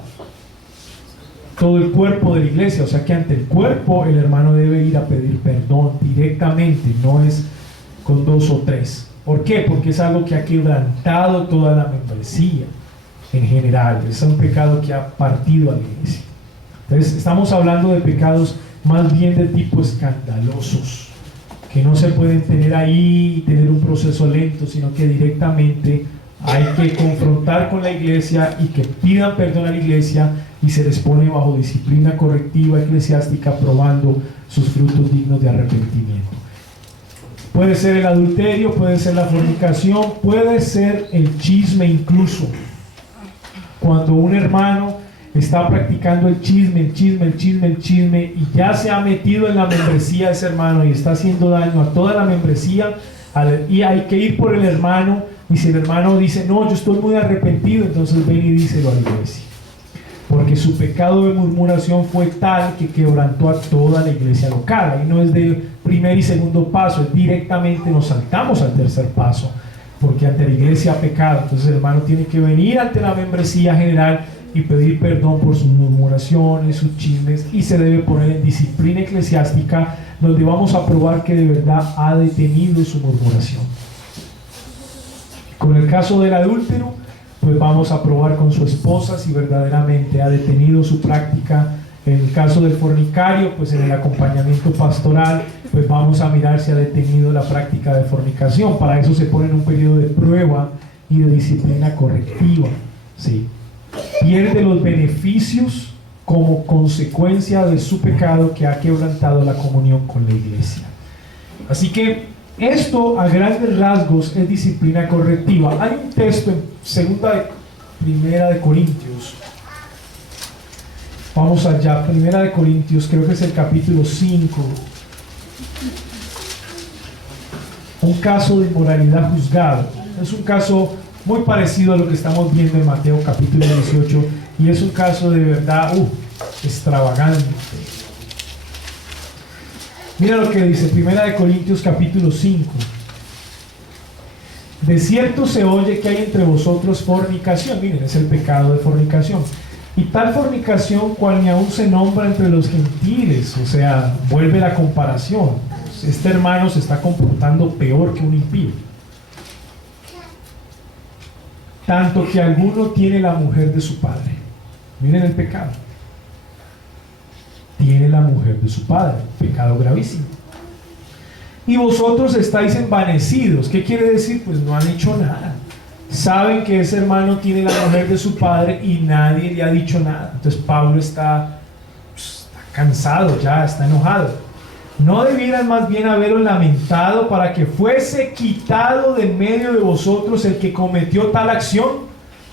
todo el cuerpo de la iglesia, o sea que ante el cuerpo el hermano debe ir a pedir perdón directamente, no es con 2 o 3. ¿Por qué? Porque es algo que ha quebrantado toda la membresía en general, es un pecado que ha partido a la iglesia. Entonces estamos hablando de pecados más bien de tipo escandalosos, que no se pueden tener ahí y tener un proceso lento, sino que directamente hay que confrontar con la iglesia y que pidan perdón a la iglesia y se les pone bajo disciplina correctiva eclesiástica, probando sus frutos dignos de arrepentimiento. Puede ser el adulterio, puede ser la fornicación, puede ser el chisme incluso. Cuando un hermano está practicando el chisme y ya se ha metido en la membresía de ese hermano y está haciendo daño a toda la membresía, y hay que ir por el hermano, y si el hermano dice, no, yo estoy muy arrepentido, entonces ven y díselo a la iglesia. Porque su pecado de murmuración fue tal que quebrantó a toda la iglesia local. Ahí no es de primer y segundo paso, es directamente nos saltamos al tercer paso, porque ante la iglesia ha pecado. Entonces el hermano tiene que venir ante la membresía general y pedir perdón por sus murmuraciones, sus chismes, y se debe poner en disciplina eclesiástica, donde vamos a probar que de verdad ha detenido su murmuración. Con el caso del adúltero, pues vamos a probar con su esposa si verdaderamente ha detenido su práctica. En el caso del fornicario, pues en el acompañamiento pastoral, pues vamos a mirar si ha detenido la práctica de fornicación. Para eso se pone en un periodo de prueba y de disciplina correctiva, ¿sí? Pierde los beneficios como consecuencia de su pecado que ha quebrantado la comunión con la iglesia. Así que esto a grandes rasgos es disciplina correctiva. Hay un texto en Primera de Corintios. Vamos allá, Primera de Corintios, creo que es el capítulo 5. Un caso de inmoralidad juzgado. Es un caso muy parecido a lo que estamos viendo en Mateo capítulo 18, y es un caso de verdad extravagante. Mira lo que dice Primera de Corintios capítulo 5. De cierto se oye que hay entre vosotros fornicación. Miren, es el pecado de fornicación. Y tal fornicación cual ni aún se nombra entre los gentiles. O sea, vuelve la comparación. Este hermano se está comportando peor que un impío. Tanto que alguno tiene la mujer de su padre. Miren el pecado. Tiene la mujer de su padre. Pecado gravísimo. Y vosotros estáis envanecidos. ¿Qué quiere decir? Pues no han hecho nada. Saben que ese hermano tiene la mujer de su padre y nadie le ha dicho nada. Entonces Pablo está cansado ya, está enojado. ¿No debieran más bien haberos lamentado para que fuese quitado de medio de vosotros el que cometió tal acción?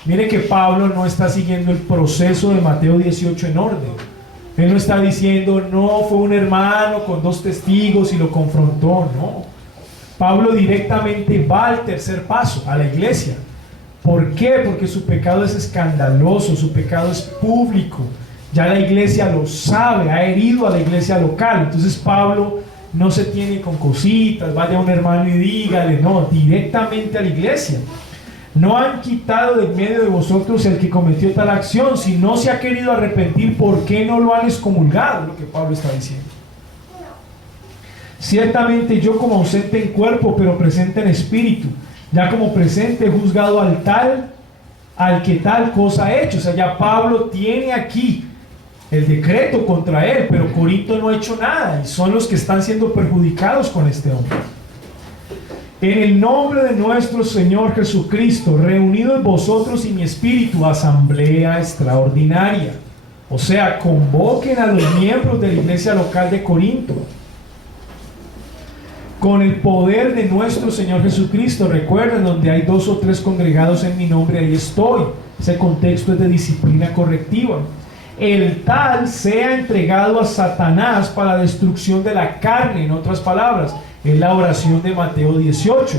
Mire que Pablo no está siguiendo el proceso de Mateo 18 en orden. Él no está diciendo, no, fue un hermano con 2 testigos y lo confrontó, no. Pablo directamente va al tercer paso, a la iglesia. ¿Por qué? Porque su pecado es escandaloso, su pecado es público. Ya la iglesia lo sabe, ha herido a la iglesia local. Entonces Pablo no se tiene con cositas, vaya a un hermano y dígale, no, directamente a la iglesia. No han quitado de medio de vosotros el que cometió tal acción. Si no se ha querido arrepentir, ¿por qué no lo han excomulgado? Lo que Pablo está diciendo. Ciertamente yo como ausente en cuerpo, pero presente en espíritu, ya como presente he juzgado al que tal cosa ha hecho. O sea, ya Pablo tiene aquí el decreto contra él, pero Corinto no ha hecho nada y son los que están siendo perjudicados con este hombre. En el nombre de nuestro Señor Jesucristo, reunidos vosotros y mi espíritu, asamblea extraordinaria. O sea, convoquen a los miembros de la iglesia local de Corinto. Con el poder de nuestro Señor Jesucristo, recuerden, donde hay 2 o 3 congregados en mi nombre, ahí estoy. Ese contexto es de disciplina correctiva. El tal sea entregado a Satanás para la destrucción de la carne, en otras palabras. Es la oración de Mateo 18.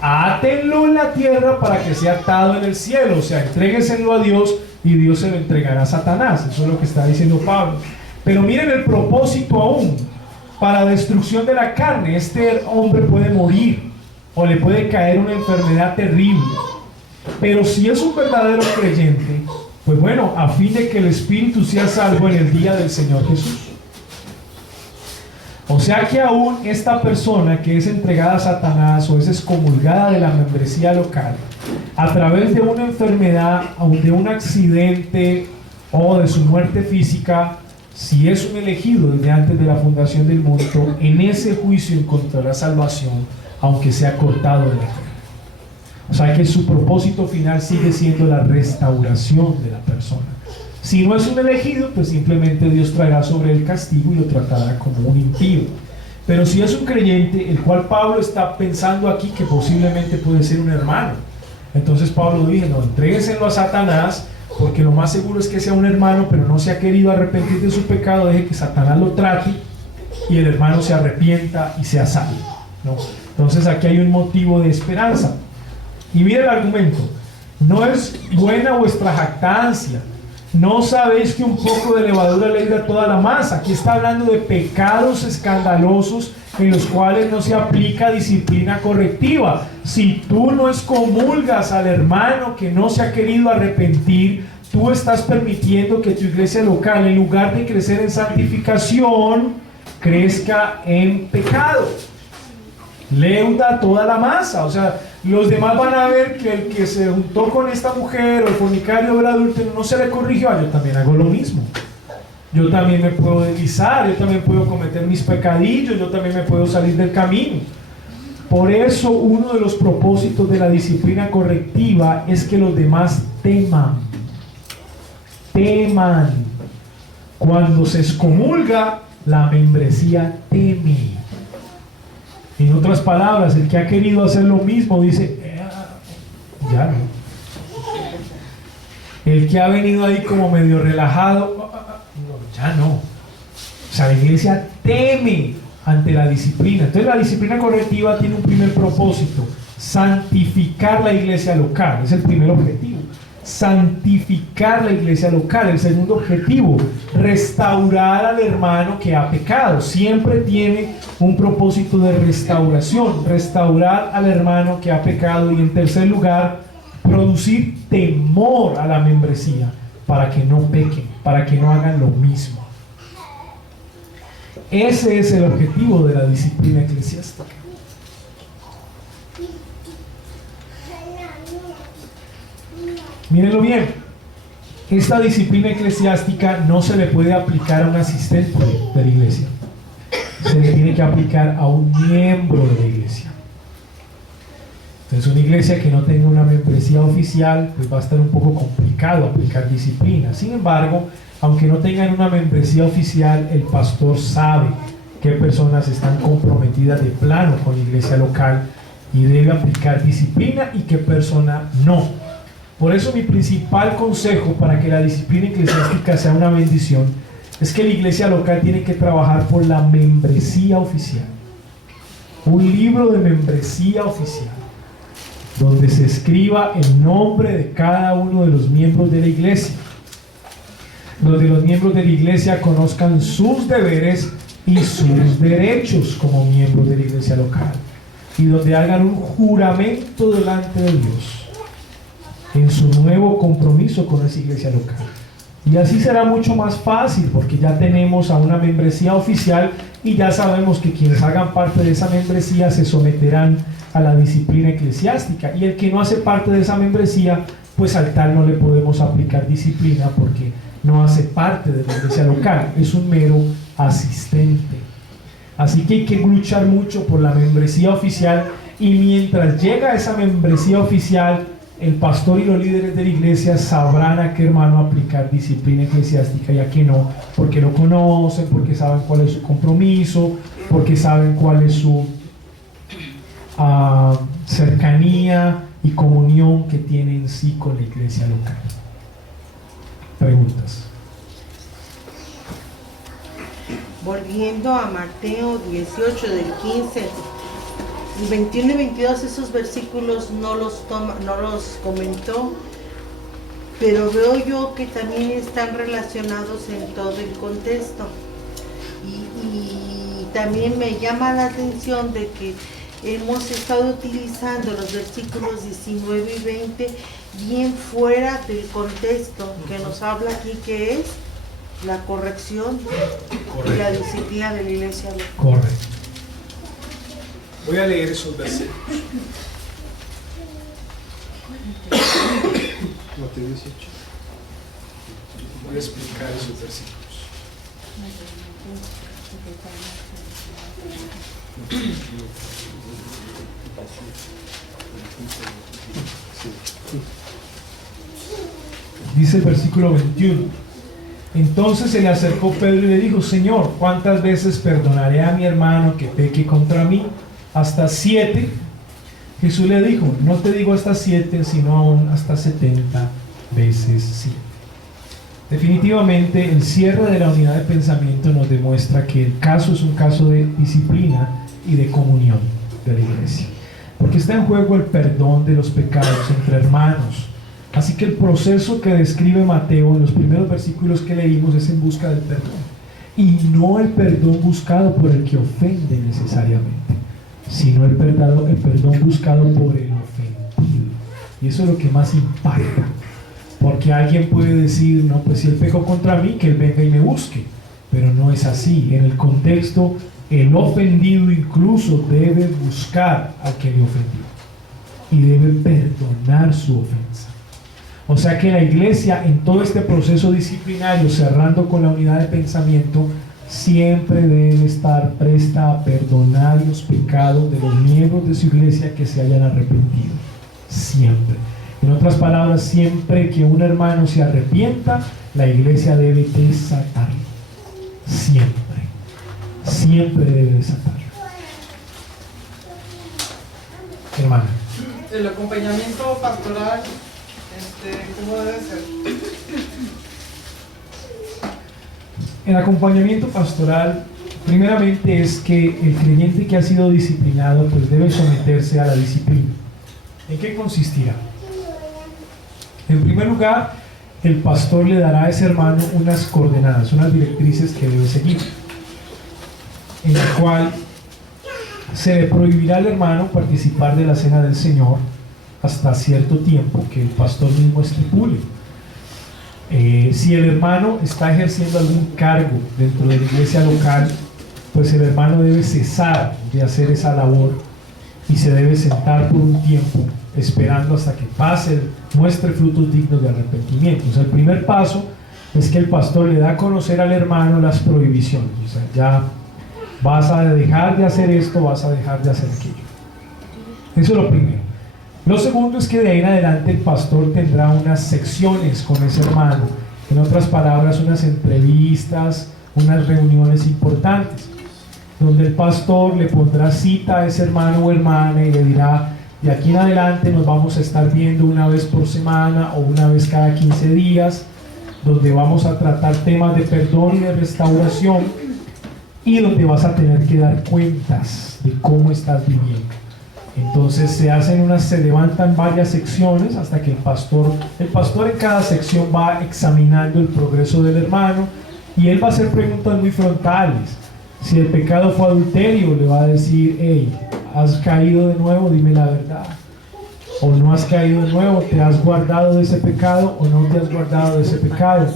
Átenlo en la tierra para que sea atado en el cielo. O sea, entrégueselo a Dios y Dios se lo entregará a Satanás. Eso es lo que está diciendo Pablo. Pero miren el propósito aún. Para destrucción de la carne. Este hombre puede morir o le puede caer una enfermedad terrible. Pero si es un verdadero creyente, Pues bueno, a fin de que el espíritu sea salvo en el día del Señor Jesús. O sea que aún esta persona que es entregada a Satanás o es excomulgada de la membresía local, a través de una enfermedad o de un accidente o de su muerte física, si es un elegido desde antes de la fundación del mundo, en ese juicio encontrará salvación, aunque sea cortado de la tierra. O sea que su propósito final sigue siendo la restauración de la persona. Si no es un elegido, pues simplemente Dios traerá sobre él castigo y lo tratará como un impío. Pero si es un creyente, el cual Pablo está pensando aquí que posiblemente puede ser un hermano, entonces Pablo dice, no, entréguenselo a Satanás, porque lo más seguro es que sea un hermano, pero no se ha querido arrepentir de su pecado, deje que Satanás lo trate y el hermano se arrepienta y sea salvo, ¿no? Entonces aquí hay un motivo de esperanza. Y mire el argumento: no es buena vuestra jactancia, no sabéis que un poco de levadura alegra toda la masa. Aquí está hablando de pecados escandalosos en los cuales no se aplica disciplina correctiva. Si tú no excomulgas al hermano que no se ha querido arrepentir, tú estás permitiendo que tu iglesia local, en lugar de crecer en santificación, crezca en pecado. Leuda toda la masa. O sea, los demás van a ver que el que se juntó con esta mujer o el fornicario o el adúltero no se le corrigió. Yo también hago lo mismo. Yo también me puedo deslizar, yo también puedo cometer mis pecadillos, yo también me puedo salir del camino. Por eso uno de los propósitos de la disciplina correctiva es que los demás teman. Cuando se excomulga, la membresía teme. En otras palabras, el que ha querido hacer lo mismo dice, ya no. El que ha venido ahí como medio relajado, ya no. O sea, la iglesia teme ante la disciplina. Entonces la disciplina correctiva tiene un primer propósito: santificar la iglesia local. Es el primer objetivo. Santificar la iglesia local. El segundo objetivo: restaurar al hermano que ha pecado. Siempre tiene un propósito de restauración. Restaurar al hermano que ha pecado. Y en tercer lugar, producir temor a la membresía para que no pequen, para que no hagan lo mismo. Ese es el objetivo de la disciplina eclesiástica. Mírenlo bien, esta disciplina eclesiástica no se le puede aplicar a un asistente de la iglesia, se le tiene que aplicar a un miembro de la iglesia. Entonces, una iglesia que no tenga una membresía oficial, pues va a estar un poco complicado aplicar disciplina. Sin embargo, aunque no tengan una membresía oficial, el pastor sabe qué personas están comprometidas de plano con la iglesia local y debe aplicar disciplina y qué persona no. Por eso mi principal consejo para que la disciplina eclesiástica sea una bendición es que la iglesia local tiene que trabajar por la membresía oficial. Un libro de membresía oficial, donde se escriba el nombre de cada uno de los miembros de la iglesia, donde los miembros de la iglesia conozcan sus deberes y sus derechos como miembros de la iglesia local, y donde hagan un juramento delante de Dios en su nuevo compromiso con esa iglesia local. Y así será mucho más fácil, porque ya tenemos a una membresía oficial y ya sabemos que quienes hagan parte de esa membresía se someterán a la disciplina eclesiástica, y el que no hace parte de esa membresía, pues al tal no le podemos aplicar disciplina porque no hace parte de la iglesia local, es un mero asistente. Así que hay que luchar mucho por la membresía oficial, y mientras llega esa membresía oficial, el pastor y los líderes de la iglesia sabrán a qué hermano aplicar disciplina eclesiástica y a qué no, porque lo conocen, porque saben cuál es su compromiso, porque saben cuál es su cercanía y comunión que tiene en sí con la iglesia local. Preguntas. Volviendo a Mateo 18 del 15, el 21 y 22, esos versículos no los comentó, pero veo yo que también están relacionados en todo el contexto, y también me llama la atención de que hemos estado utilizando los versículos 19 y 20 bien fuera del contexto que nos habla aquí, que es la corrección y la disciplina de la iglesia local. Correcto. Voy a leer esos versículos. Mateo 18. Voy a explicar esos versículos. Dice el versículo 21. Entonces se le acercó Pedro y le dijo: Señor, ¿cuántas veces perdonaré a mi hermano que peque contra mí? ¿Hasta 7? Jesús le dijo: no te digo hasta 7, sino aún hasta 70 veces 7. Definitivamente el cierre de la unidad de pensamiento nos demuestra que el caso es un caso de disciplina y de comunión de la iglesia, porque está en juego el perdón de los pecados entre hermanos. Así que el proceso que describe Mateo en los primeros versículos que leímos es en busca del perdón, y no el perdón buscado por el que ofende necesariamente, sino el perdón buscado por el ofendido. Y eso es lo que más impacta, porque alguien puede decir: no, pues si él pecó contra mí, que él venga y me busque. Pero no es así. En el contexto, el ofendido incluso debe buscar al que le ofendió y debe perdonar su ofensa. O sea que la iglesia, en todo este proceso disciplinario, cerrando con la unidad de pensamiento, siempre debe estar presta a perdonar los pecados de los miembros de su iglesia que se hayan arrepentido. Siempre. En otras palabras, siempre que un hermano se arrepienta, la iglesia debe desatarlo. Siempre. Siempre debe desatarlo. Hermana. El acompañamiento pastoral, ¿cómo debe ser? El acompañamiento pastoral, primeramente, es que el creyente que ha sido disciplinado pues debe someterse a la disciplina. ¿En qué consistirá? En primer lugar, el pastor le dará a ese hermano unas coordenadas, unas directrices que debe seguir, en la cual se le prohibirá al hermano participar de la cena del Señor hasta cierto tiempo que el pastor mismo estipule. Si el hermano está ejerciendo algún cargo dentro de la iglesia local, pues el hermano debe cesar de hacer esa labor y se debe sentar por un tiempo esperando hasta que pase, muestre frutos dignos de arrepentimiento. O sea, el primer paso es que el pastor le da a conocer al hermano las prohibiciones. O sea, ya vas a dejar de hacer esto, vas a dejar de hacer aquello. Eso es lo primero. Lo segundo es que de ahí en adelante el pastor tendrá unas secciones con ese hermano. En otras palabras, unas entrevistas, unas reuniones importantes, donde el pastor le pondrá cita a ese hermano o hermana y le dirá: de aquí en adelante nos vamos a estar viendo una vez por semana o una vez cada 15 días, donde vamos a tratar temas de perdón y de restauración, y donde vas a tener que dar cuentas de cómo estás viviendo. Entonces se levantan varias secciones hasta que el pastor en cada sección va examinando el progreso del hermano, y él va a hacer preguntas muy frontales. Si el pecado fue adulterio, le va a decir: hey, ¿has caído de nuevo? Dime la verdad. O no has caído de nuevo, ¿te has guardado de ese pecado o no te has guardado de ese pecado?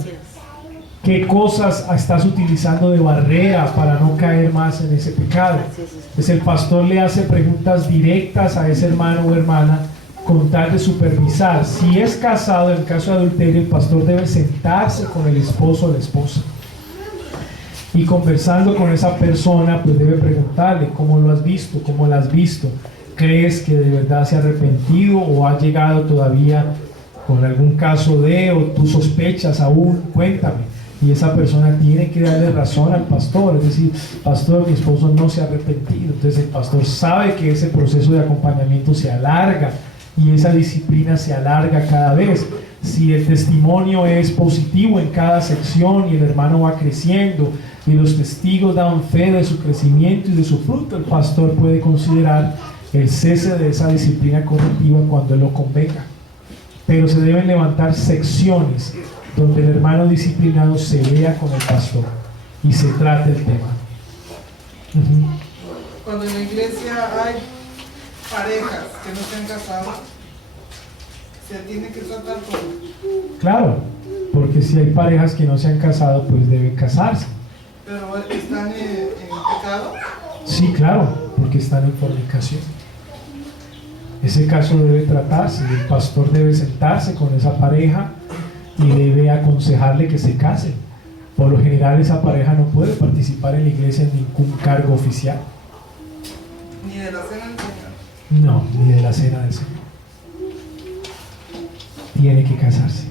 ¿Qué cosas estás utilizando de barrera para no caer más en ese pecado? Pues el pastor le hace preguntas directas a ese hermano o hermana con tal de supervisar. Si es casado, en caso de adulterio, el pastor debe sentarse con el esposo o la esposa y, conversando con esa persona, pues debe preguntarle: ¿cómo lo has visto? ¿Cómo la has visto? ¿Crees que de verdad se ha arrepentido o ha llegado todavía con algún caso o tú sospechas aún? Cuéntame. Y esa persona tiene que darle razón al pastor, es decir: pastor, mi esposo no se ha arrepentido. Entonces el pastor sabe que ese proceso de acompañamiento se alarga y esa disciplina se alarga cada vez. Si el testimonio es positivo en cada sección y el hermano va creciendo y los testigos dan fe de su crecimiento y de su fruto, el pastor puede considerar el cese de esa disciplina correctiva cuando él lo convenga. Pero se deben levantar secciones donde el hermano disciplinado se vea con el pastor y se trate el tema. Cuando en la iglesia hay parejas que no se han casado, se tiene que tratar como... Claro, porque si hay parejas que no se han casado, pues deben casarse. Pero están en pecado. Sí, claro, porque están en fornicación. Ese caso debe tratarse, el pastor debe sentarse con esa pareja y debe aconsejarle que se casen. Por lo general esa pareja no puede participar en la iglesia en ningún cargo oficial. Ni de la cena del Señor. No, ni de la cena del Señor. Tiene que casarse.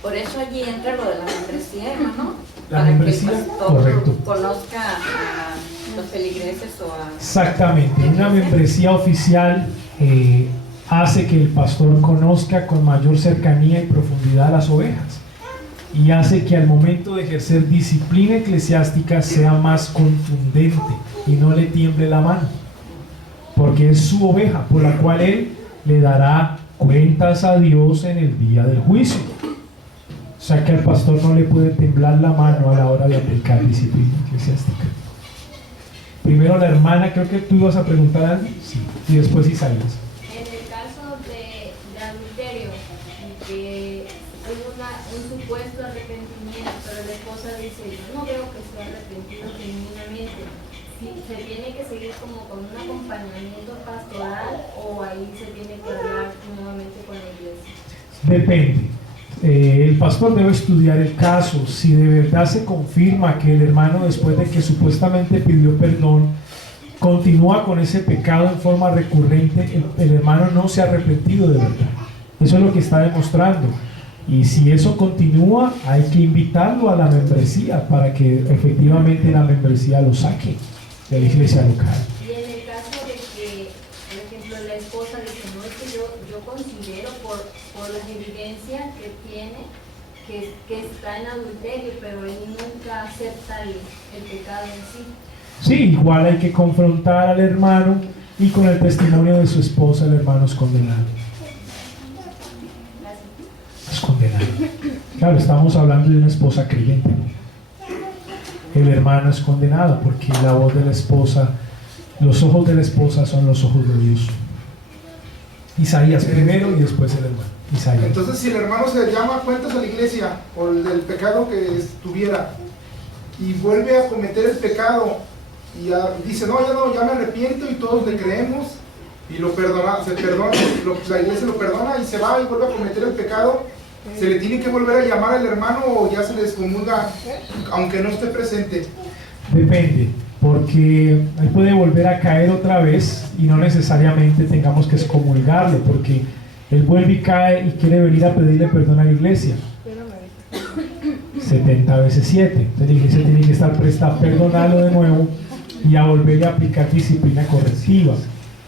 Por eso allí entra lo de la membresía, hermano. La para membresía, que el pastor correcto. conozca a los feligreses o a... Exactamente, una membresía oficial hace que el pastor conozca con mayor cercanía y profundidad las ovejas y hace que al momento de ejercer disciplina eclesiástica sea más contundente y no le tiemble la mano, porque es su oveja por la cual él le dará cuentas a Dios en el día del juicio. O sea que al pastor no le puede temblar la mano a la hora de aplicar disciplina eclesiástica. Primero la hermana, creo que tú ibas a preguntar algo, sí, y después Isaías. En el caso de adulterio, que hay un supuesto arrepentimiento, pero la esposa dice, yo no veo que sea arrepentido genuinamente. Si ¿se tiene que seguir como con un acompañamiento pastoral o ahí se tiene que hablar nuevamente con la iglesia? Depende. El pastor debe estudiar el caso. Si de verdad se confirma que el hermano, después de que supuestamente pidió perdón, continúa con ese pecado en forma recurrente, el hermano no se ha arrepentido de verdad. Eso es lo que está demostrando. Y si eso continúa, hay que invitarlo a la membresía para que efectivamente la membresía lo saque de la iglesia local. Y en el caso de que, por ejemplo, la esposa dice, no, es que yo considero por las evidencias que tiene que está en adulterio, pero él nunca acepta el pecado en sí. Sí, igual hay que confrontar al hermano y con el testimonio de su esposa el hermano es condenado. Es condenado. Claro, estamos hablando de una esposa creyente, ¿no? El hermano es condenado porque la voz de la esposa, los ojos de la esposa son los ojos de Dios. Isaías primero y después el hermano. Isaías. Entonces, si el hermano se llama a cuentas a la iglesia por el pecado que tuviera y vuelve a cometer el pecado y dice, no, ya me arrepiento y todos le creemos y lo perdona, la iglesia lo perdona y se va y vuelve a cometer el pecado, ¿se le tiene que volver a llamar al hermano o ya se le excomulga aunque no esté presente? Depende, porque él puede volver a caer otra vez y no necesariamente tengamos que excomulgarle, porque él vuelve y cae y quiere venir a pedirle perdón a la iglesia. 70 veces 7. Entonces la iglesia tiene que estar presta a perdonarlo de nuevo y a volverle a aplicar disciplina correctiva.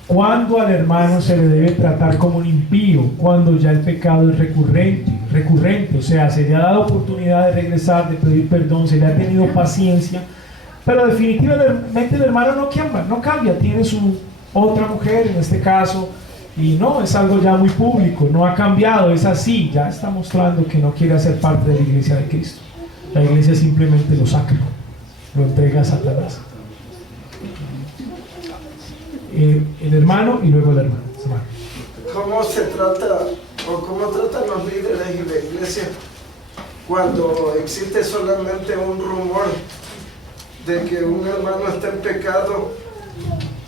Cuando al hermano se le debe tratar como un impío, cuando ya el pecado es recurrente, o sea, se le ha dado oportunidad de regresar, de pedir perdón, se le ha tenido paciencia, pero definitivamente el hermano no cambia, tiene su otra mujer en este caso, y no, es algo ya muy público, no ha cambiado, es así, ya está mostrando que no quiere ser parte de la iglesia de Cristo. La iglesia simplemente lo saca, lo entrega a Satanás. El hermano y luego el hermano. ¿Cómo se trata o cómo tratan los líderes y la iglesia cuando existe solamente un rumor de que un hermano está en pecado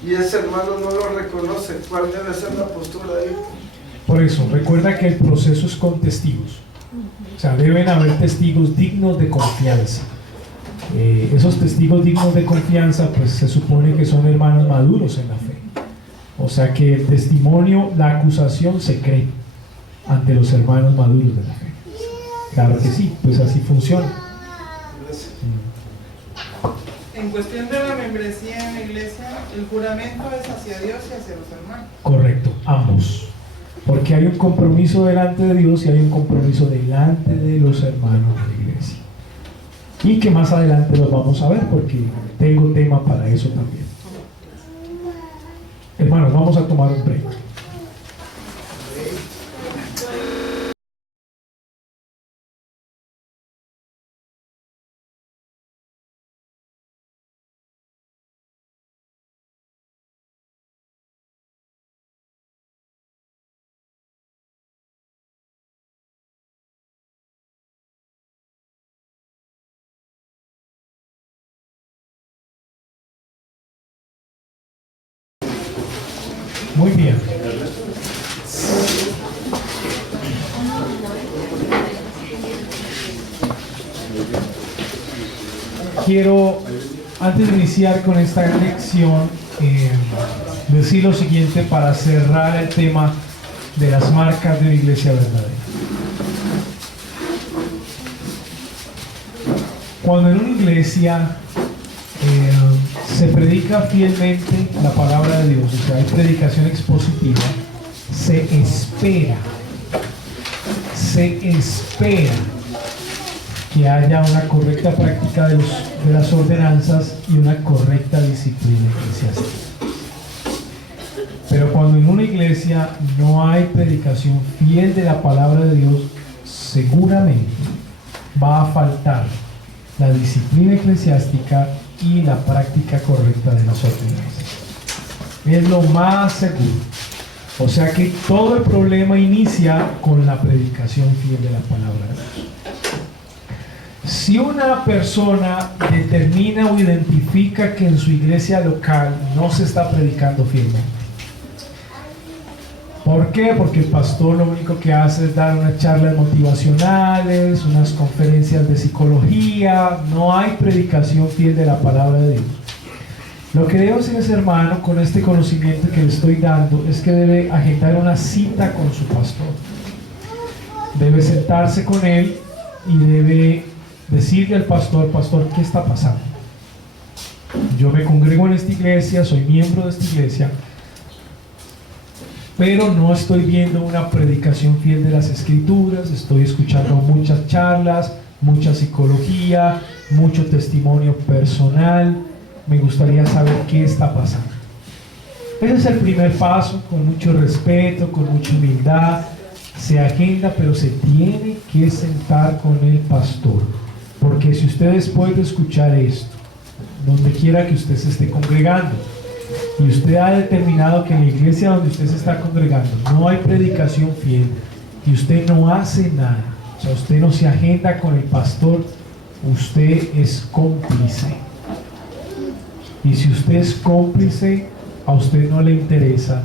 y ese hermano no lo reconoce? ¿Cuál debe ser la postura ahí? Por eso, recuerda que el proceso es con testigos. O sea, deben haber testigos dignos de confianza. Esos testigos dignos de confianza, pues se supone que son hermanos maduros en la fe. O sea que el testimonio, la acusación se cree ante los hermanos maduros de la fe. Claro que sí, pues así funciona. En cuestión de la membresía en la iglesia, el juramento es hacia Dios y hacia los hermanos. Correcto, ambos. Porque hay un compromiso delante de Dios y hay un compromiso delante de los hermanos de la iglesia. Y que más adelante los vamos a ver porque tengo tema para eso también. Hermanos, vamos a tomar un break. Muy bien. Quiero, antes de iniciar con esta lección, decir lo siguiente para cerrar el tema de las marcas de una iglesia verdadera. Cuando en una iglesia se predica fielmente la palabra de Dios, o sea, hay predicación expositiva, se espera que haya una correcta práctica de las ordenanzas y una correcta disciplina eclesiástica. Pero cuando en una iglesia no hay predicación fiel de la palabra de Dios, seguramente va a faltar la disciplina eclesiástica y la práctica correcta de las ordenanzas. Es lo más seguro. O sea que todo el problema inicia con la predicación fiel de la palabra de Dios. Si una persona determina o identifica que en su iglesia local no se está predicando fielmente, ¿por qué? Porque el pastor lo único que hace es dar unas charlas motivacionales, unas conferencias de psicología, no hay predicación fiel de la palabra de Dios. Lo que debe hacer ese hermano con este conocimiento que le estoy dando es que debe agendar una cita con su pastor. Debe sentarse con él y debe decirle al pastor, pastor, ¿qué está pasando? Yo me congrego en esta iglesia, soy miembro de esta iglesia, pero no estoy viendo una predicación fiel de las escrituras, estoy escuchando muchas charlas, mucha psicología, mucho testimonio personal, me gustaría saber qué está pasando. Ese es el primer paso, con mucho respeto, con mucha humildad, se agenda, pero se tiene que sentar con el pastor, porque si usted después de escuchar esto, donde quiera que usted se esté congregando, y usted ha determinado que en la iglesia donde usted se está congregando no hay predicación fiel y usted no hace nada, o sea, usted no se agenda con el pastor, usted es cómplice. Y si usted es cómplice, a usted no le interesa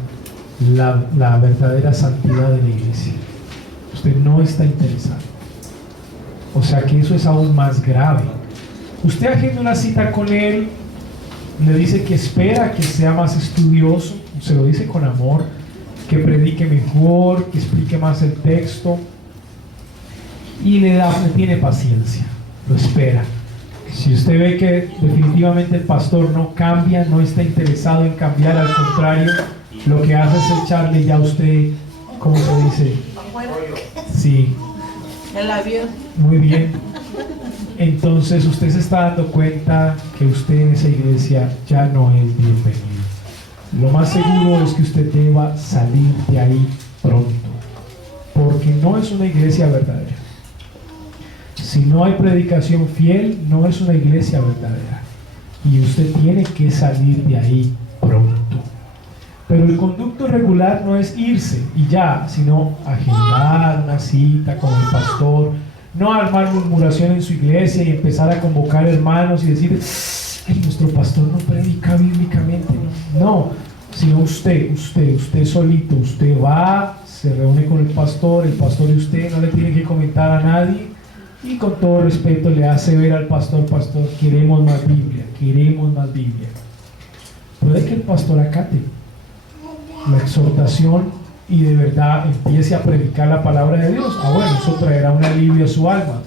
la verdadera santidad de la iglesia. Usted no está interesado. O sea que eso es aún más grave. Usted agenda una cita con él, le dice que espera que sea más estudioso, se lo dice con amor, que predique mejor, que explique más el texto, y le tiene paciencia, lo espera. Si usted ve que definitivamente el pastor no cambia, no está interesado en cambiar, al contrario, lo que hace es echarle ya a usted, ¿cómo se dice? Sí. El avión. Muy bien. Entonces usted se está dando cuenta que usted en esa iglesia ya no es bienvenido. Lo más seguro es que usted deba salir de ahí pronto, porque no es una iglesia verdadera. Si no hay predicación fiel, no es una iglesia verdadera, y usted tiene que salir de ahí pronto. Pero el conducto regular no es irse y ya, sino agendar una cita con el pastor, no armar murmuración en su iglesia y empezar a convocar hermanos y decir, ay, nuestro pastor no predica bíblicamente. No, sino usted solito, usted va, se reúne con el pastor y usted no le tiene que comentar a nadie, y con todo respeto le hace ver al pastor, pastor, queremos más Biblia. Puede que el pastor acate la exhortación y de verdad empiece a predicar la palabra de Dios. Bueno, eso traerá un alivio a su alma.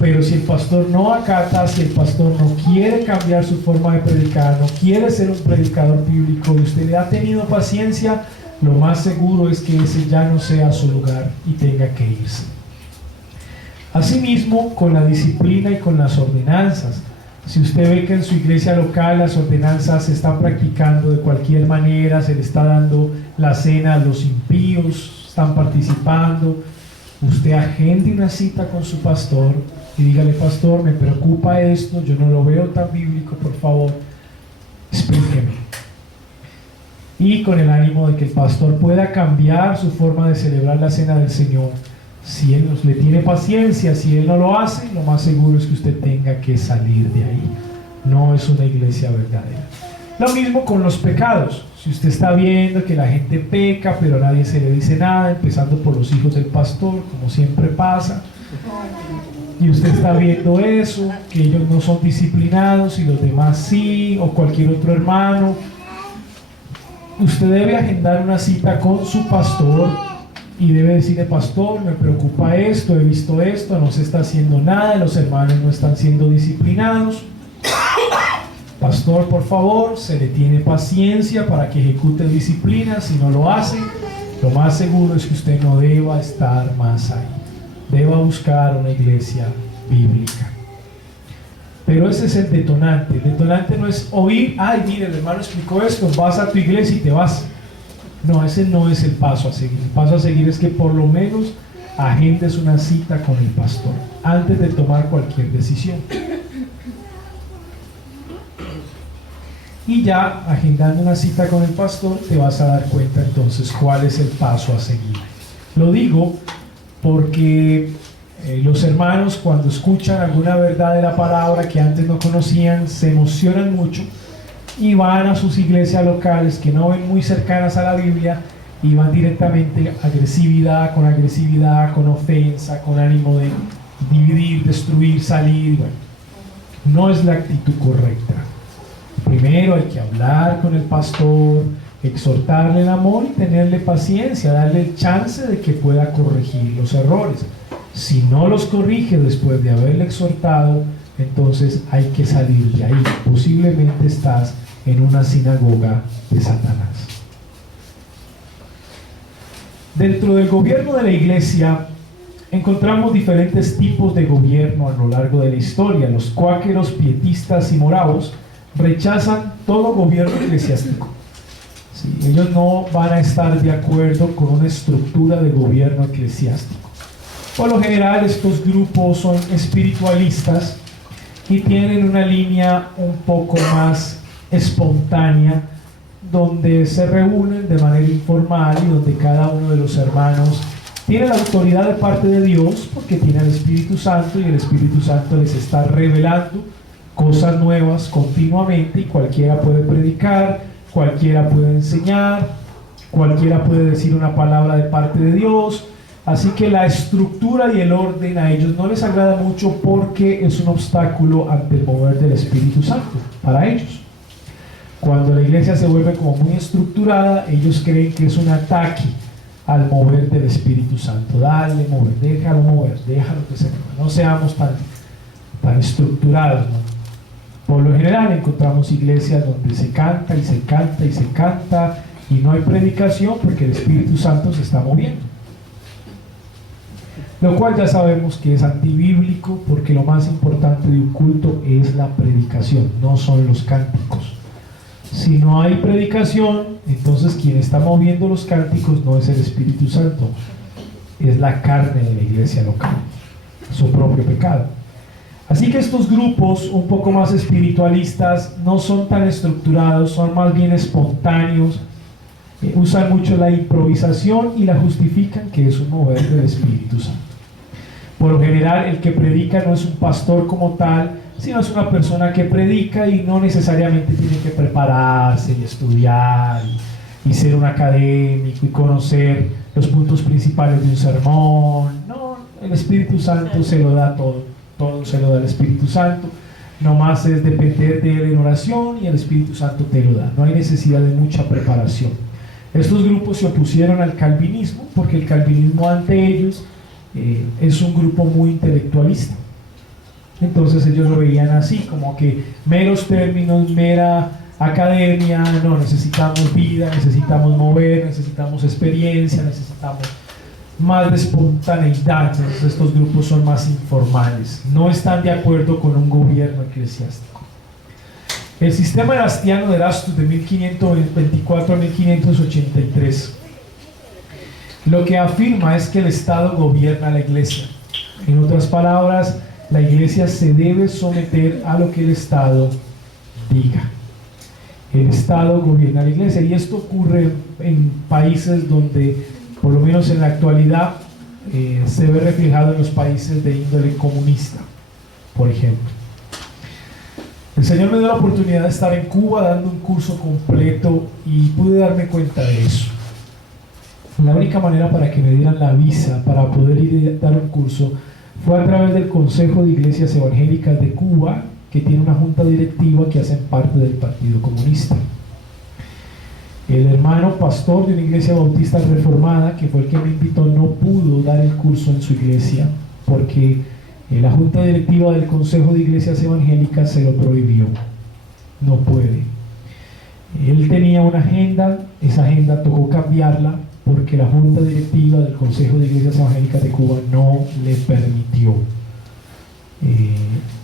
Pero si el pastor no acata, si el pastor no quiere cambiar su forma de predicar, no quiere ser un predicador bíblico y usted le ha tenido paciencia, lo más seguro es que ese ya no sea su lugar y tenga que irse. Asimismo, con la disciplina y con las ordenanzas. Si usted ve que en su iglesia local las ordenanzas se están practicando de cualquier manera, se le está dando la cena a los impíos, están participando, usted agende una cita con su pastor y dígale, pastor, me preocupa esto, yo no lo veo tan bíblico, por favor, explíqueme. Y con el ánimo de que el pastor pueda cambiar su forma de celebrar la cena del Señor. Si él le tiene paciencia, si él no lo hace, lo más seguro es que usted tenga que salir de ahí. No es una iglesia verdadera. Lo mismo con los pecados. Si usted está viendo que la gente peca, pero a nadie se le dice nada, empezando por los hijos del pastor, como siempre pasa, y usted está viendo eso, que ellos no son disciplinados y los demás sí, o cualquier otro hermano, usted debe agendar una cita con su pastor y debe decirle: pastor, me preocupa esto, he visto esto, no se está haciendo nada, los hermanos no están siendo disciplinados. Pastor, por favor, se le tiene paciencia para que ejecute disciplina. Si no lo hace, lo más seguro es que usted no deba estar más ahí. Deba buscar una iglesia bíblica. Pero ese es el detonante. El detonante no es oír: ay, mire, el hermano explicó esto, vas a tu iglesia y te vas. No, ese no es el paso a seguir. El paso a seguir es que por lo menos agendes una cita con el pastor antes de tomar cualquier decisión. Y ya agendando una cita con el pastor te vas a dar cuenta entonces cuál es el paso a seguir. Lo digo porque los hermanos, cuando escuchan alguna verdad de la palabra que antes no conocían, se emocionan mucho y van a sus iglesias locales que no ven muy cercanas a la Biblia y van directamente a agresividad, con ofensa, con ánimo de dividir, destruir, salir. Bueno, no es la actitud correcta. Primero hay que hablar con el pastor, exhortarle en amor y tenerle paciencia, darle el chance de que pueda corregir los errores. Si no los corrige después de haberle exhortado, entonces hay que salir de ahí. Posiblemente estás en una sinagoga de Satanás. Dentro del gobierno de la iglesia encontramos diferentes tipos de gobierno a lo largo de la historia. Los cuáqueros, pietistas y moravos rechazan todo gobierno eclesiástico. Sí, ellos no van a estar de acuerdo con una estructura de gobierno eclesiástico. Por lo general, estos grupos son espiritualistas y tienen una línea un poco más espontánea, donde se reúnen de manera informal y donde cada uno de los hermanos tiene la autoridad de parte de Dios, porque tiene al Espíritu Santo y el Espíritu Santo les está revelando cosas nuevas continuamente, y cualquiera puede predicar, cualquiera puede enseñar, cualquiera puede decir una palabra de parte de Dios. Así que la estructura y el orden a ellos no les agrada mucho, porque es un obstáculo ante el mover del Espíritu Santo para ellos. Cuando la iglesia se vuelve como muy estructurada, ellos creen que es un ataque al mover del Espíritu Santo. Dale, mover, déjalo que se mueva. No seamos tan estructurados, ¿no? Por lo general encontramos iglesias donde se canta y se canta y se canta y no hay predicación, porque el Espíritu Santo se está moviendo. Lo cual ya sabemos que es antibíblico, porque lo más importante de un culto es la predicación, no son los cánticos. Si no hay predicación, entonces quien está moviendo los cánticos no es el Espíritu Santo, es la carne de la iglesia local, su propio pecado. Así que estos grupos un poco más espiritualistas no son tan estructurados, son más bien espontáneos, usan mucho la improvisación y la justifican que es un mover del Espíritu Santo. Por lo general, el que predica no es un pastor como tal, sino es una persona que predica y no necesariamente tiene que prepararse y estudiar y ser un académico y conocer los puntos principales de un sermón. No, el Espíritu Santo se lo da todo se lo da el Espíritu Santo. Nomás es depender de él en oración y el Espíritu Santo te lo da. No hay necesidad de mucha preparación. Estos grupos se opusieron al calvinismo, porque el calvinismo ante ellos es un grupo muy intelectualista. Entonces ellos lo veían así, como que meros términos, mera academia. No, necesitamos vida, necesitamos mover, necesitamos experiencia, necesitamos más de espontaneidad. Entonces estos grupos son más informales, no están de acuerdo con un gobierno eclesiástico. El sistema erastiano de Erastus de 1524 a 1583 lo que afirma es que el Estado gobierna a la iglesia. En otras palabras, la iglesia se debe someter a lo que el Estado diga. El Estado gobierna a la iglesia, y esto ocurre en países donde, por lo menos en la actualidad, se ve reflejado en los países de índole comunista, por ejemplo. El Señor me dio la oportunidad de estar en Cuba dando un curso completo y pude darme cuenta de eso. La única manera para que me dieran la visa para poder ir a dar un curso fue a través del Consejo de Iglesias Evangélicas de Cuba, que tiene una junta directiva que hacen parte del Partido Comunista. El hermano pastor de una iglesia bautista reformada, que fue el que me invitó, no pudo dar el curso en su iglesia porque la junta directiva del Consejo de Iglesias Evangélicas se lo prohibió. No puede. Él tenía una agenda, esa agenda tocó cambiarla porque la junta directiva del Consejo de Iglesias Evangélicas de Cuba no le permitió,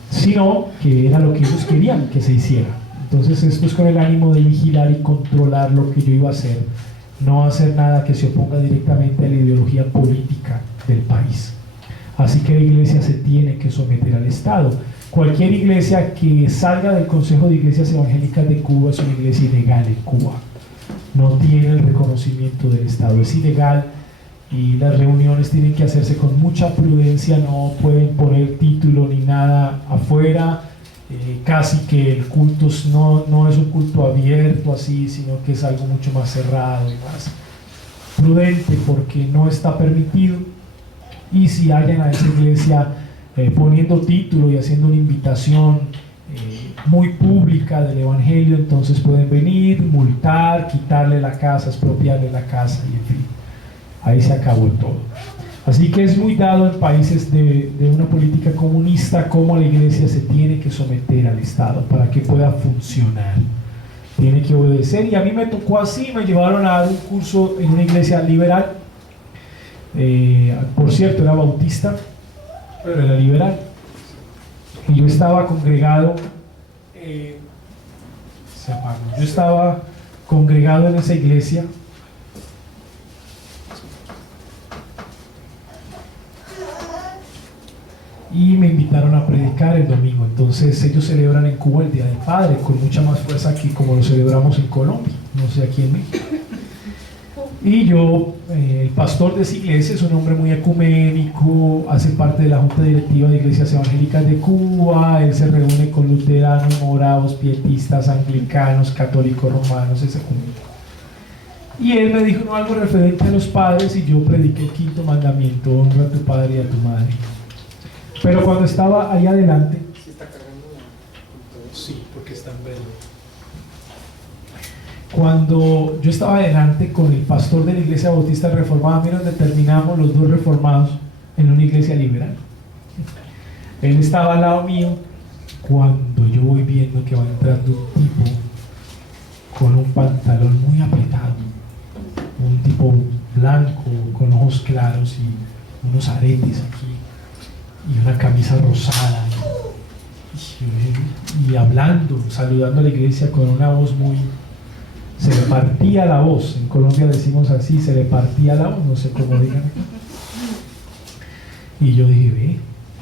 sino que era lo que ellos querían que se hiciera. Entonces esto es con el ánimo de vigilar y controlar lo que yo iba a hacer, no hacer nada que se oponga directamente a la ideología política del país. Así que la iglesia se tiene que someter al Estado. Cualquier iglesia que salga del Consejo de Iglesias Evangélicas de Cuba es una iglesia ilegal en Cuba. No tiene el reconocimiento del Estado, es ilegal y las reuniones tienen que hacerse con mucha prudencia, no pueden poner título ni nada afuera, casi que el culto no es un culto abierto así, sino que es algo mucho más cerrado y más prudente porque no está permitido. Y si hayan a esa iglesia poniendo título y haciendo una invitación muy pública del Evangelio, entonces pueden venir, multar, quitarle la casa, expropiarle la casa y en fin, ahí se acabó todo. Así que es muy dado en países de una política comunista cómo la iglesia se tiene que someter al Estado para que pueda funcionar, tiene que obedecer. Y a mí me tocó así, me llevaron a dar un curso en una iglesia liberal, por cierto era bautista, pero era liberal, y yo estaba congregado yo estaba congregado en esa iglesia y me invitaron a predicar el domingo. Entonces ellos celebran en Cuba el Día del Padre con mucha más fuerza que como lo celebramos en Colombia, no sé aquí en México. Y yo, el pastor de esa iglesia es un hombre muy ecuménico, hace parte de la junta directiva de Iglesias Evangélicas de Cuba, él se reúne con luteranos, morados, pietistas, anglicanos, católicos, romanos, es ecuménico. Y él me dijo algo referente a los padres y yo prediqué el 5.º mandamiento, honra a tu padre y a tu madre. Pero cuando estaba ahí adelante, ¿Sí está cargando todo? Sí, porque está en verde. Cuando yo estaba adelante con el pastor de la iglesia bautista reformada, mira donde terminamos los dos reformados en una iglesia liberal. Él estaba al lado mío cuando yo voy viendo que va entrando un tipo con un pantalón muy apretado, un tipo blanco con ojos claros y unos aretes aquí y una camisa rosada y hablando, saludando a la iglesia con una voz muy... se le partía la voz, en Colombia decimos así, se le partía la voz, no sé cómo digan. Y yo dije, ve,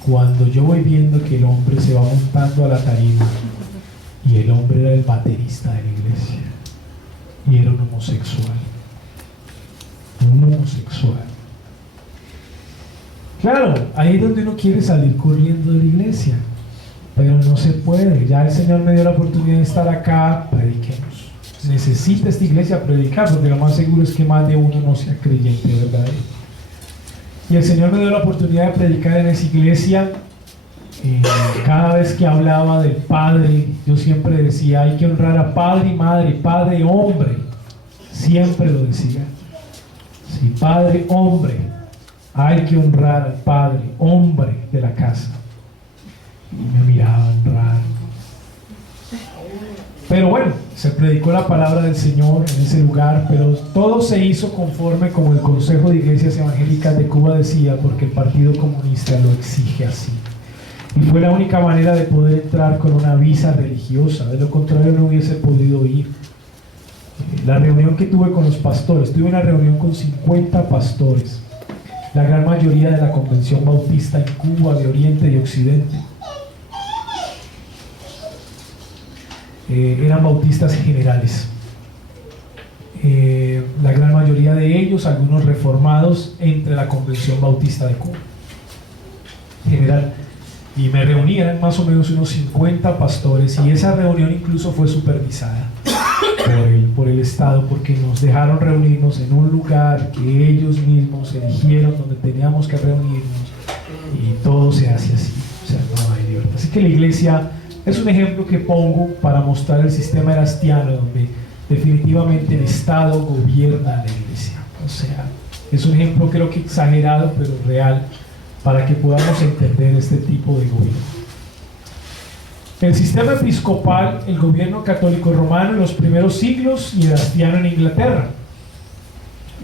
cuando yo voy viendo que el hombre se va montando a la tarima, y el hombre era el baterista de la iglesia, y era un homosexual. Claro, ahí es donde uno quiere salir corriendo de la iglesia, pero no se puede. Ya el Señor me dio la oportunidad de estar acá, prediquemos. Necesita esta iglesia predicar, porque lo más seguro es que más de uno no sea creyente verdadero. Y el Señor me dio la oportunidad de predicar en esa iglesia. Cada vez que hablaba del Padre, yo siempre decía, hay que honrar a Padre y Madre, Padre, hombre. Siempre lo decía. Sí, Padre, hombre. Hay que honrar al Padre, hombre de la casa. Y me miraban raro. Pero bueno, se predicó la palabra del Señor en ese lugar, pero todo se hizo conforme como el Consejo de Iglesias Evangélicas de Cuba decía, porque el Partido Comunista lo exige así. Y fue la única manera de poder entrar con una visa religiosa, de lo contrario no hubiese podido ir. La reunión que tuve con los pastores, tuve una reunión con 50 pastores, la gran mayoría de la Convención Bautista en Cuba, de Oriente y Occidente. Eran bautistas generales, la gran mayoría de ellos, algunos reformados entre la Convención Bautista de Cuba general. y me reuní, eran más o menos unos 50 pastores, y esa reunión incluso fue supervisada por el Estado, porque nos dejaron reunirnos en un lugar que ellos mismos eligieron donde teníamos que reunirnos, y todo se hace así, o sea, no hay libertad. Así que la iglesia es un ejemplo que pongo para mostrar el sistema erastiano, donde definitivamente el Estado gobierna la iglesia. O sea, es un ejemplo creo que exagerado, pero real, para que podamos entender este tipo de gobierno. El sistema episcopal, el gobierno católico romano en los primeros siglos y erastiano en Inglaterra.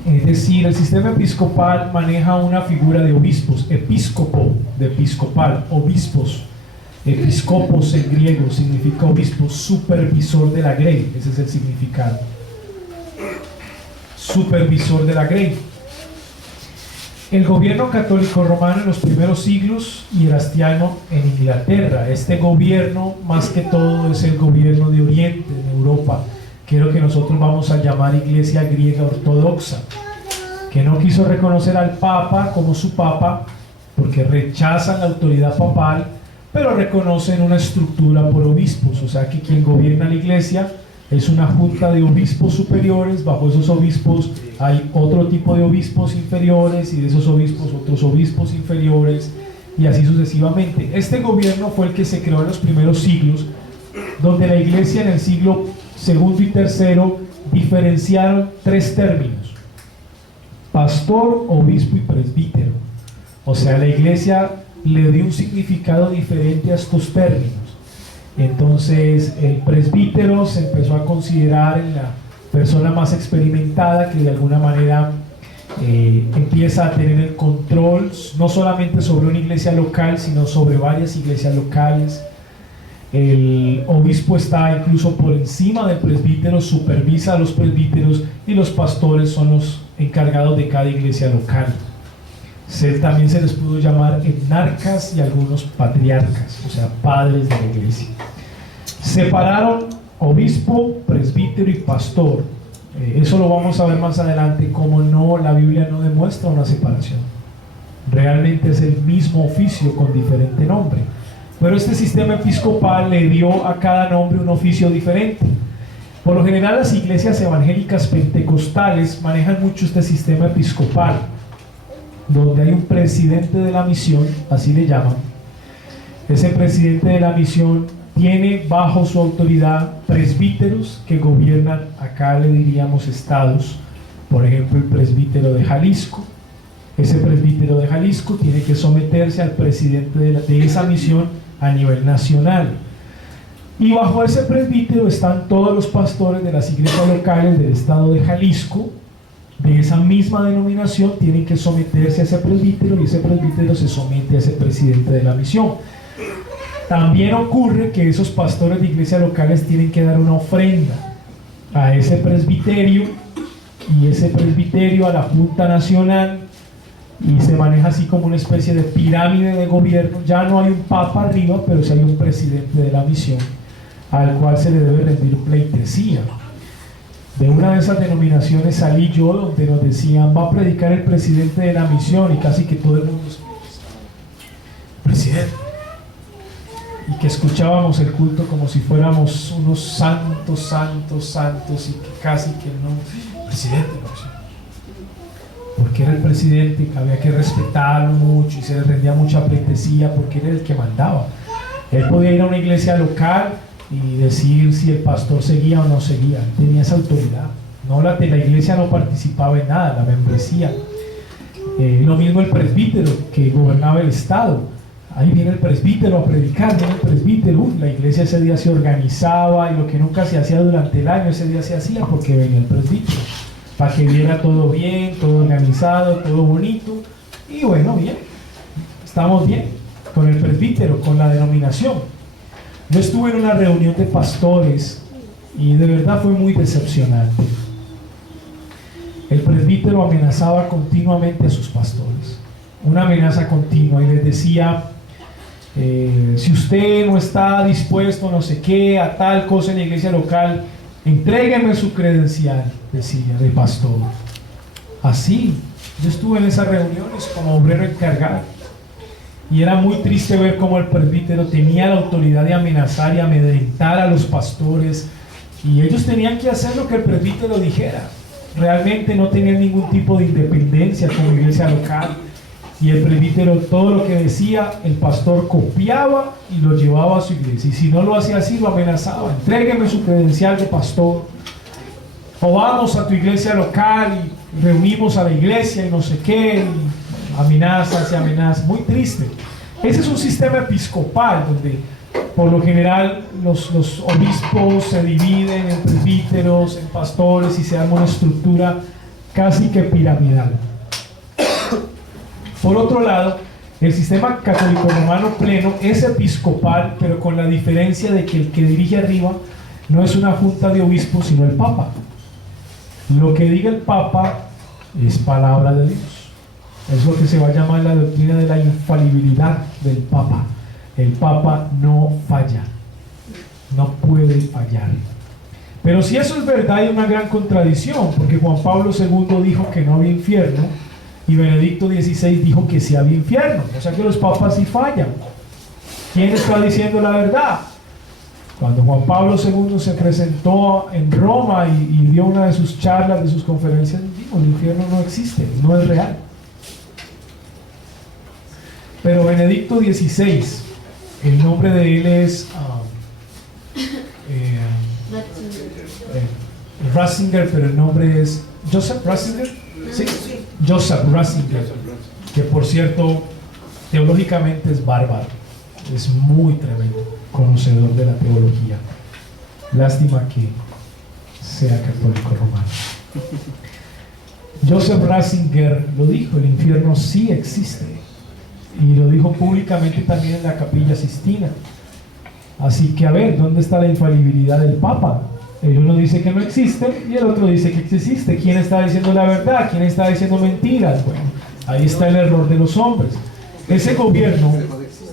Es decir, el sistema episcopal maneja una figura de obispos, episcopo, de episcopal, obispos. Episcopos en griego significa obispo, supervisor de la grey, ese es el significado. Supervisor de la grey. El gobierno católico romano en los primeros siglos y erastiano en Inglaterra. Este gobierno, más que todo, es el gobierno de Oriente, en Europa, que es lo que nosotros vamos a llamar Iglesia griega ortodoxa, que no quiso reconocer al Papa como su Papa, porque rechazan la autoridad papal, pero reconocen una estructura por obispos, o sea que quien gobierna la iglesia es una junta de obispos superiores, bajo esos obispos hay otro tipo de obispos inferiores, y de esos obispos otros obispos inferiores, y así sucesivamente. Este gobierno fue el que se creó en los primeros siglos, donde la iglesia en el siglo segundo y tercero diferenciaron tres términos: pastor, obispo y presbítero. O sea, la iglesia le dio un significado diferente a estos términos. Entonces el presbítero se empezó a considerar en la persona más experimentada, que de alguna manera empieza a tener el control no solamente sobre una iglesia local, sino sobre varias iglesias locales. El obispo está incluso por encima del presbítero, supervisa a los presbíteros, y los pastores son los encargados de cada iglesia local. También se les pudo llamar etnarcas y algunos patriarcas, o sea, padres de la iglesia. Separaron obispo, presbítero y pastor. Eso lo vamos a ver más adelante, como no, la Biblia no demuestra una separación. Realmente es el mismo oficio con diferente nombre. Pero este sistema episcopal le dio a cada nombre un oficio diferente. Por lo general, las iglesias evangélicas pentecostales manejan mucho este sistema episcopal, donde hay un presidente de la misión, así le llaman. Ese presidente de la misión tiene bajo su autoridad presbíteros que gobiernan, acá le diríamos estados. Por ejemplo, el presbítero de Jalisco. Ese presbítero de Jalisco tiene que someterse al presidente de esa misión a nivel nacional. Y bajo ese presbítero están todos los pastores de las iglesias locales del estado de Jalisco, de esa misma denominación, tienen que someterse a ese presbítero, y ese presbítero se somete a ese presidente de la misión. También ocurre que esos pastores de iglesias locales tienen que dar una ofrenda a ese presbiterio, y ese presbiterio a la Junta Nacional, y se maneja así como una especie de pirámide de gobierno. Ya no hay un papa arriba, pero sí hay un presidente de la misión al cual se le debe rendir pleitesía. De una de esas denominaciones salí yo, donde nos decían: va a predicar el presidente de la misión, y casi que todo el mundo presidente, y que escuchábamos el culto como si fuéramos unos santos, y que casi que no, presidente, porque era el presidente, que había que respetarlo mucho y se le rendía mucha pleitesía porque era el que mandaba. Él podía ir a una iglesia local y decir si el pastor seguía o no seguía, él tenía esa autoridad. No, la iglesia no participaba en nada, la membresía. Lo mismo el presbítero que gobernaba el estado. Ahí viene el presbítero a predicar, viene el presbítero. La iglesia ese día se organizaba, y lo que nunca se hacía durante el año, ese día se hacía porque venía el presbítero, para que viera todo bien, todo organizado, todo bonito. Y bueno, bien, estamos bien con el presbítero, con la denominación. Yo estuve en una reunión de pastores y de verdad fue muy decepcionante. El presbítero amenazaba continuamente a sus pastores, una amenaza continua, y les decía: si usted no está dispuesto no sé qué a tal cosa en la iglesia local, entrégueme su credencial, decía, de pastor. Así, yo estuve en esas reuniones como obrero encargado, Y era muy triste ver cómo el presbítero tenía la autoridad de amenazar y amedrentar a los pastores, y ellos tenían que hacer lo que el presbítero dijera. Realmente no tenían ningún tipo de independencia como iglesia local, y el presbítero, todo lo que decía, el pastor copiaba y lo llevaba a su iglesia, y si no lo hacía así, lo amenazaba: entrégueme su credencial de pastor, o vamos a tu iglesia local y reunimos a la iglesia y no sé qué, y amenazas y amenazas. Muy triste. Ese es un sistema episcopal donde por lo general los obispos se dividen en presbíteros, en pastores, y se arma una estructura casi que piramidal. Por otro lado, el sistema católico romano pleno es episcopal, pero con la diferencia de que el que dirige arriba no es una junta de obispos, sino el Papa. Lo que diga el Papa es palabra de Dios. Es lo que se va a llamar la doctrina de la infalibilidad del Papa. El Papa no falla, no puede fallar. Pero si eso es verdad, hay una gran contradicción, porque Juan Pablo II dijo que no había infierno y Benedicto XVI dijo que sí había infierno. O sea que los papas sí fallan. ¿Quién está diciendo la verdad? Cuando Juan Pablo II se presentó en Roma y dio una de sus charlas, de sus conferencias, dijo: el infierno no existe, no es real. Pero Benedicto XVI, el nombre de él es Ratzinger, pero el nombre es Joseph Ratzinger. ¿Sí? Joseph Ratzinger, que por cierto teológicamente es bárbaro, es muy tremendo conocedor de la teología. Lástima que sea católico romano. Joseph Ratzinger lo dijo: el infierno sí existe, y lo dijo públicamente también en la Capilla Sistina. Así que, a ver, ¿dónde está la infalibilidad del Papa? El uno dice que no existe y el otro dice que existe. ¿Quién está diciendo la verdad? ¿Quién está diciendo mentiras? Bueno, ahí está el error de los hombres. Ese gobierno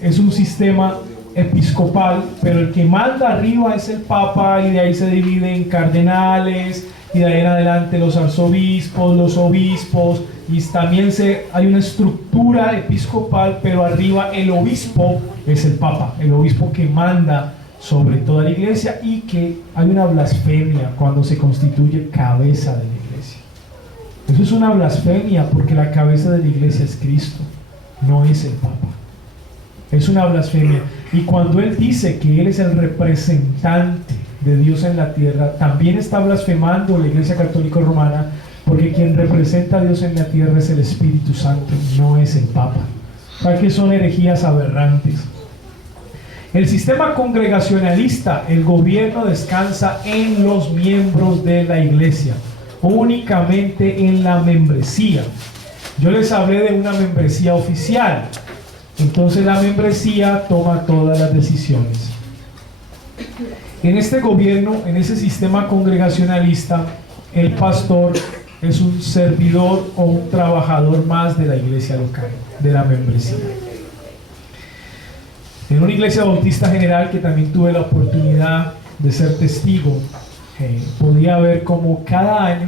es un sistema episcopal, pero el que manda arriba es el Papa, y de ahí se divide en cardenales, y de ahí en adelante los arzobispos, los obispos, y también hay una estructura episcopal, pero arriba el obispo es el Papa, el obispo que manda sobre toda la iglesia, y que hay una blasfemia cuando se constituye cabeza de la iglesia. Eso es una blasfemia, porque la cabeza de la iglesia es Cristo, no es el Papa. Es una blasfemia. Y cuando él dice que él es el representante de Dios en la tierra, también está blasfemando la Iglesia Católica Romana, porque quien representa a Dios en la tierra es el Espíritu Santo, no es el Papa. O sea que son herejías aberrantes. El sistema congregacionalista, el gobierno descansa en los miembros de la iglesia, únicamente en la membresía. Yo les hablé de una membresía oficial. Entonces la membresía toma todas las decisiones. En este gobierno, en ese sistema congregacionalista, el pastor es un servidor o un trabajador más de la iglesia local, de la membresía. En una iglesia bautista general, que también tuve la oportunidad de ser testigo, podía ver cómo cada año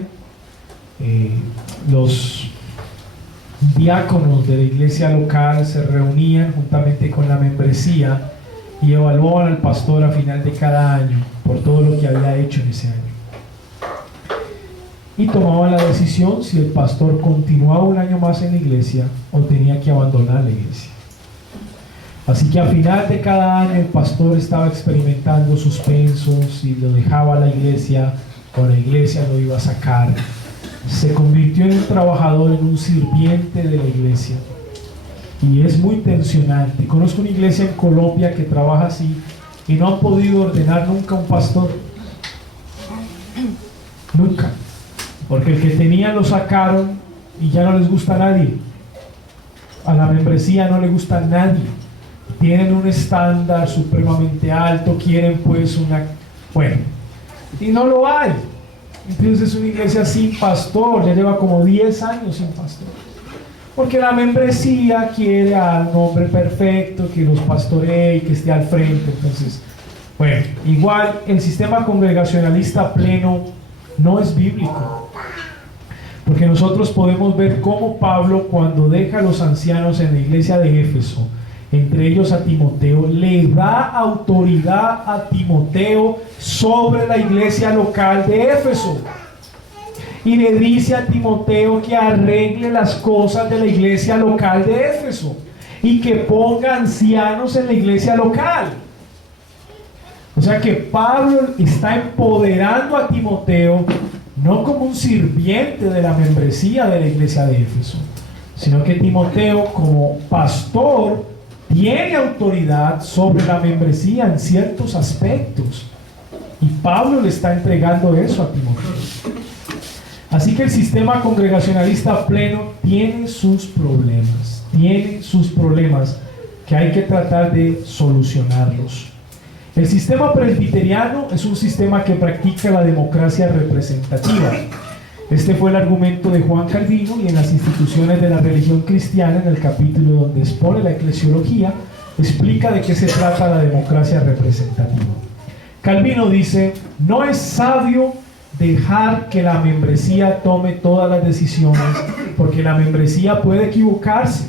los diáconos de la iglesia local se reunían juntamente con la membresía y evaluaban al pastor a final de cada año por todo lo que había hecho en ese año, y tomaban la decisión si el pastor continuaba un año más en la iglesia o tenía que abandonar la iglesia. Así que a final de cada año el pastor estaba experimentando suspensos y lo dejaba a la iglesia, o la iglesia lo iba a sacar. Se convirtió en un trabajador, en un sirviente de la iglesia, y es muy tensionante. Conozco una iglesia en Colombia que trabaja así, y no han podido ordenar nunca un pastor, nunca, porque el que tenían lo sacaron y ya no les gusta a nadie. A la membresía no le gusta a nadie, tienen un estándar supremamente alto, quieren pues y no lo hay. Entonces es una iglesia sin pastor, ya lleva como 10 años sin pastor, porque la membresía quiere a un hombre perfecto que los pastoree y que esté al frente. Entonces, igual el sistema congregacionalista pleno no es bíblico, porque nosotros podemos ver cómo Pablo, cuando deja a los ancianos en la iglesia de Éfeso, entre ellos a Timoteo, le da autoridad a Timoteo sobre la iglesia local de Éfeso. Y le dice a Timoteo que arregle las cosas de la iglesia local de Éfeso y que ponga ancianos en la iglesia local. O sea que Pablo está empoderando a Timoteo no como un sirviente de la membresía de la iglesia de Éfeso, sino que Timoteo como pastor tiene autoridad sobre la membresía en ciertos aspectos. Y Pablo le está entregando eso a Timoteo. Así que el sistema congregacionalista pleno tiene sus problemas que hay que tratar de solucionarlos. El sistema presbiteriano es un sistema que practica la democracia representativa. Este fue el argumento de Juan Calvino, y en las instituciones de la religión cristiana, en el capítulo donde expone la eclesiología, explica de qué se trata la democracia representativa. Calvino dice: no es sabio dejar que la membresía tome todas las decisiones, porque la membresía puede equivocarse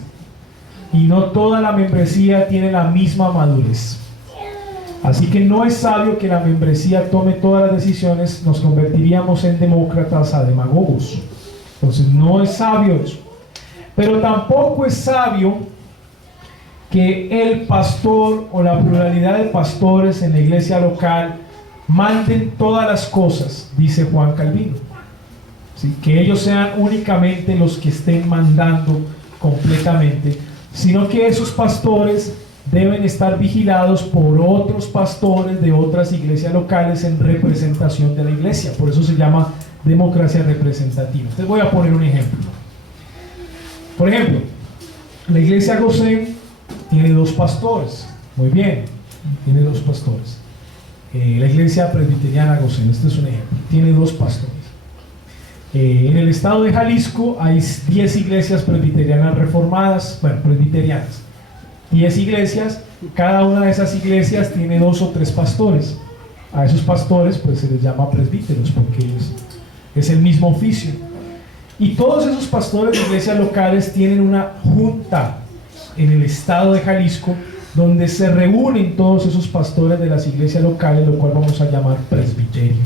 y no toda la membresía tiene la misma madurez. Así que no es sabio que la membresía tome todas las decisiones, nos convertiríamos en demócratas a demagogos. Entonces no es sabio eso. Pero tampoco es sabio que el pastor o la pluralidad de pastores en la iglesia local manden todas las cosas, dice Juan Calvino. ¿Sí? Que ellos sean únicamente los que estén mandando completamente, sino que esos pastores deben estar vigilados por otros pastores de otras iglesias locales en representación de la iglesia. Por eso se llama democracia representativa. Les voy a poner un ejemplo. Por ejemplo, la iglesia Gosén tiene 2 pastores. Muy bien, tiene 2 pastores. La iglesia presbiteriana Gosén, este es un ejemplo, tiene 2 pastores. En el estado de Jalisco hay 10 iglesias presbiterianas reformadas, bueno, presbiterianas. 10 iglesias, cada una de esas iglesias tiene 2 o 3 pastores. A esos pastores pues se les llama presbíteros, porque es el mismo oficio. Y todos esos pastores de iglesias locales tienen una junta en el estado de Jalisco, donde se reúnen todos esos pastores de las iglesias locales, lo cual vamos a llamar presbiterio.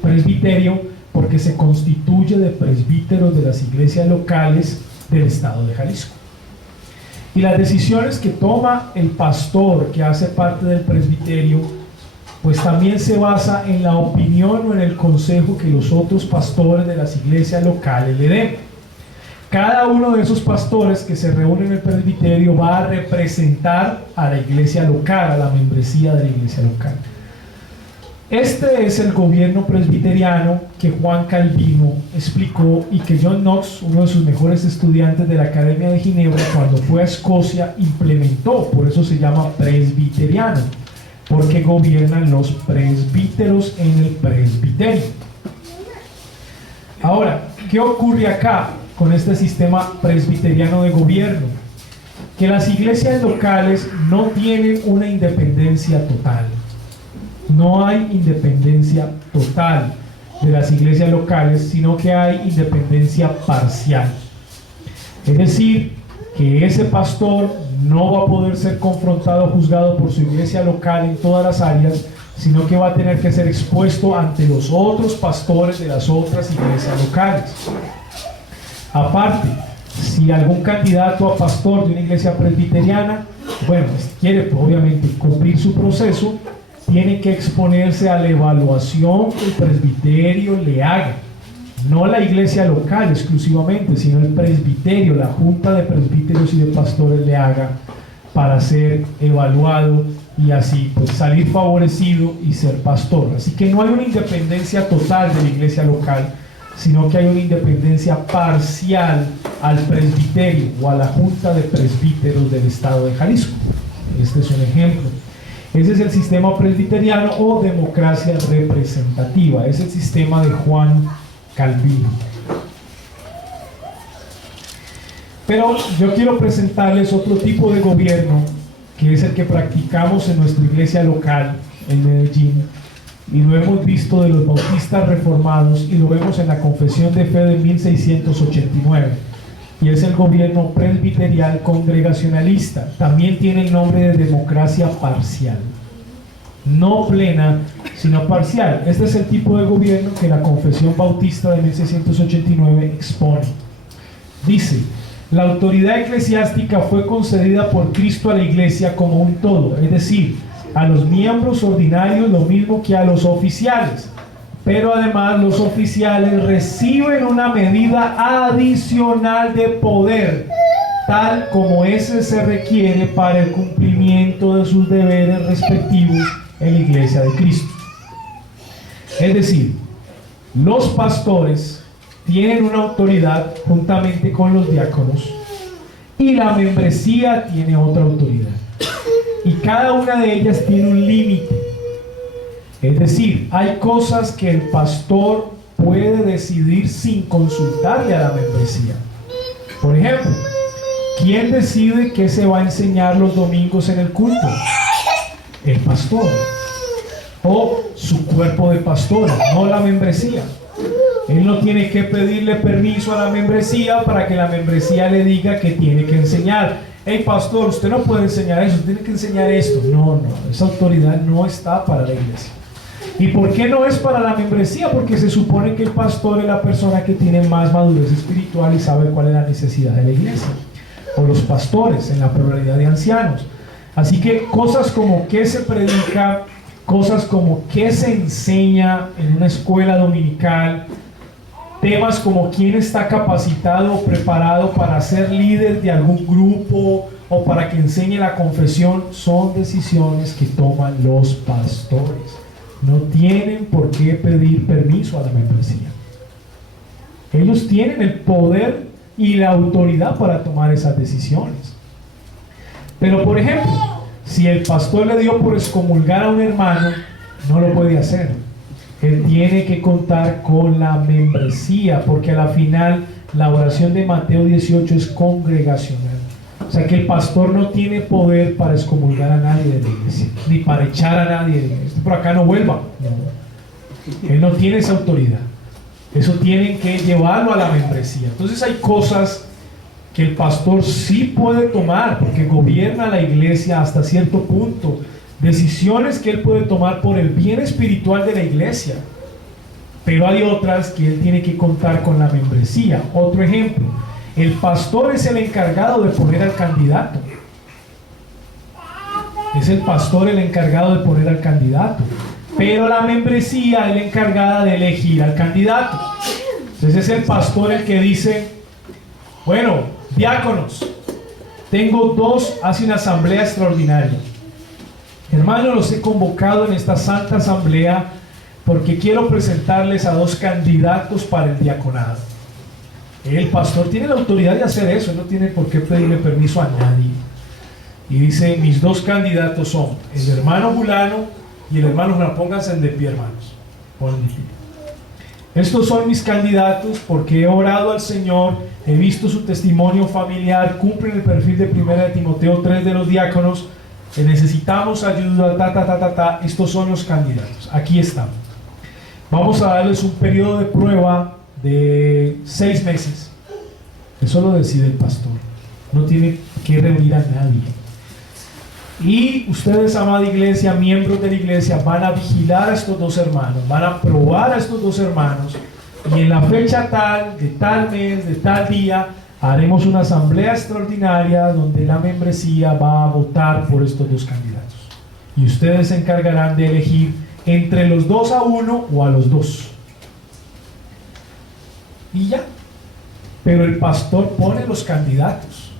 Presbiterio porque se constituye de presbíteros de las iglesias locales del estado de Jalisco. Y las decisiones que toma el pastor que hace parte del presbiterio, pues también se basa en la opinión o en el consejo que los otros pastores de las iglesias locales le den. Cada uno de esos pastores que se reúnen en el presbiterio va a representar a la iglesia local, a la membresía de la iglesia local. Este es el gobierno presbiteriano que Juan Calvino explicó y que John Knox, uno de sus mejores estudiantes de la Academia de Ginebra, cuando fue a Escocia, implementó. Por eso se llama presbiteriano, porque gobiernan los presbíteros en el presbiterio. Ahora, ¿qué ocurre acá con este sistema presbiteriano de gobierno? Que las iglesias locales no tienen una independencia total. No hay independencia total de las iglesias locales, sino que hay independencia parcial. Es decir, que ese pastor no va a poder ser confrontado o juzgado por su iglesia local en todas las áreas, sino que va a tener que ser expuesto ante los otros pastores de las otras iglesias locales. Aparte, si algún candidato a pastor de una iglesia presbiteriana, bueno, quiere obviamente cumplir su proceso, tiene que exponerse a la evaluación que el presbiterio le haga. No la iglesia local exclusivamente, sino el presbiterio, la junta de presbíteros y de pastores le haga para ser evaluado y así pues salir favorecido y ser pastor. Así que no hay una independencia total de la iglesia local, sino que hay una independencia parcial al presbiterio o a la junta de presbíteros del estado de Jalisco. Este es un ejemplo. Ese es el sistema presbiteriano o democracia representativa. Es el sistema de Juan Calvino. Pero yo quiero presentarles otro tipo de gobierno, que es el que practicamos en nuestra iglesia local en Medellín, y lo hemos visto de los bautistas reformados y lo vemos en la Confesión de Fe de 1689. y es el gobierno presbiterial congregacionalista. También tiene el nombre de democracia parcial. No plena, sino parcial. Este es el tipo de gobierno que la Confesión Bautista de 1689 expone. Dice: la autoridad eclesiástica fue concedida por Cristo a la Iglesia como un todo, es decir, a los miembros ordinarios lo mismo que a los oficiales. Pero además los oficiales reciben una medida adicional de poder, tal como ese se requiere para el cumplimiento de sus deberes respectivos en la Iglesia de Cristo. Es decir, los pastores tienen una autoridad juntamente con los diáconos y la membresía tiene otra autoridad. Y cada una de ellas tiene un límite. Es decir, hay cosas que el pastor puede decidir sin consultarle a la membresía. Por ejemplo, ¿quién decide qué se va a enseñar los domingos en el culto? El pastor o su cuerpo de pastores, no la membresía. Él no tiene que pedirle permiso a la membresía para que la membresía le diga que tiene que enseñar. Hey pastor, usted no puede enseñar eso, tiene que enseñar esto. No, esa autoridad no está para la iglesia. ¿Y por qué no es para la membresía? Porque se supone que el pastor es la persona que tiene más madurez espiritual y sabe cuál es la necesidad de la iglesia. O los pastores en la pluralidad de ancianos. Así que cosas como qué se predica, cosas como qué se enseña en una escuela dominical, temas como quién está capacitado o preparado para ser líder de algún grupo o para que enseñe la confesión, son decisiones que toman los pastores. No tienen por qué pedir permiso a la membresía. Ellos tienen el poder y la autoridad para tomar esas decisiones. Pero por ejemplo, si el pastor le dio por excomulgar a un hermano, no lo puede hacer. Él tiene que contar con la membresía, porque a la final la oración de Mateo 18 es congregacional. O sea que el pastor no tiene poder para excomulgar a nadie de la iglesia, ni para echar a nadie de la iglesia. Por acá no vuelva. No. Él no tiene esa autoridad. Eso tienen que llevarlo a la membresía. Entonces hay cosas que el pastor sí puede tomar, porque gobierna la iglesia hasta cierto punto. Decisiones que él puede tomar por el bien espiritual de la iglesia. Pero hay otras que él tiene que contar con la membresía. Otro ejemplo, el pastor es el encargado de poner al candidato. Es el pastor el encargado de poner al candidato. Pero la membresía es la encargada de elegir al candidato. Entonces es el pastor el que dice: bueno, diáconos, hace una asamblea extraordinaria. Hermanos, los he convocado en esta santa asamblea porque quiero presentarles a 2 candidatos para el diaconado. El pastor tiene la autoridad de hacer eso, no tiene por qué pedirle permiso a nadie. Y dice: mis 2 candidatos son el hermano fulano y el hermano fulano. Pónganse de pie, hermanos. Pónganse de pie. Estos son mis candidatos porque he orado al Señor, he visto su testimonio familiar, cumplen el perfil de 1 de Timoteo 3 de los diáconos. Necesitamos ayuda, Estos son los candidatos. Aquí están. Vamos a darles un periodo de prueba de 6 meses. Eso lo decide el pastor. No tiene que reunir a nadie. Y ustedes, amada iglesia, miembros de la iglesia, van a vigilar a estos 2 hermanos, van a probar a estos 2 hermanos, y en la fecha tal, de tal mes, de tal día, haremos una asamblea extraordinaria donde la membresía va a votar por estos 2 candidatos. Y ustedes se encargarán de elegir entre los 2 a 1 o a los 2. Y ya. Pero el pastor pone los candidatos,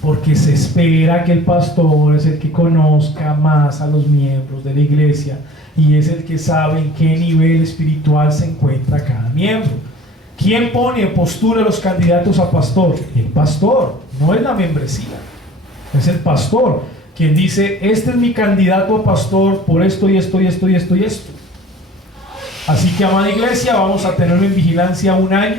porque se espera que el pastor es el que conozca más a los miembros de la iglesia y es el que sabe en qué nivel espiritual se encuentra cada miembro. ¿Quién pone en postura a los candidatos a pastor? El pastor, no es la membresía. Es el pastor quien dice: este es mi candidato a pastor por esto y esto y esto y esto y esto. Así que, amada iglesia, vamos a tenerlo en vigilancia 1 año.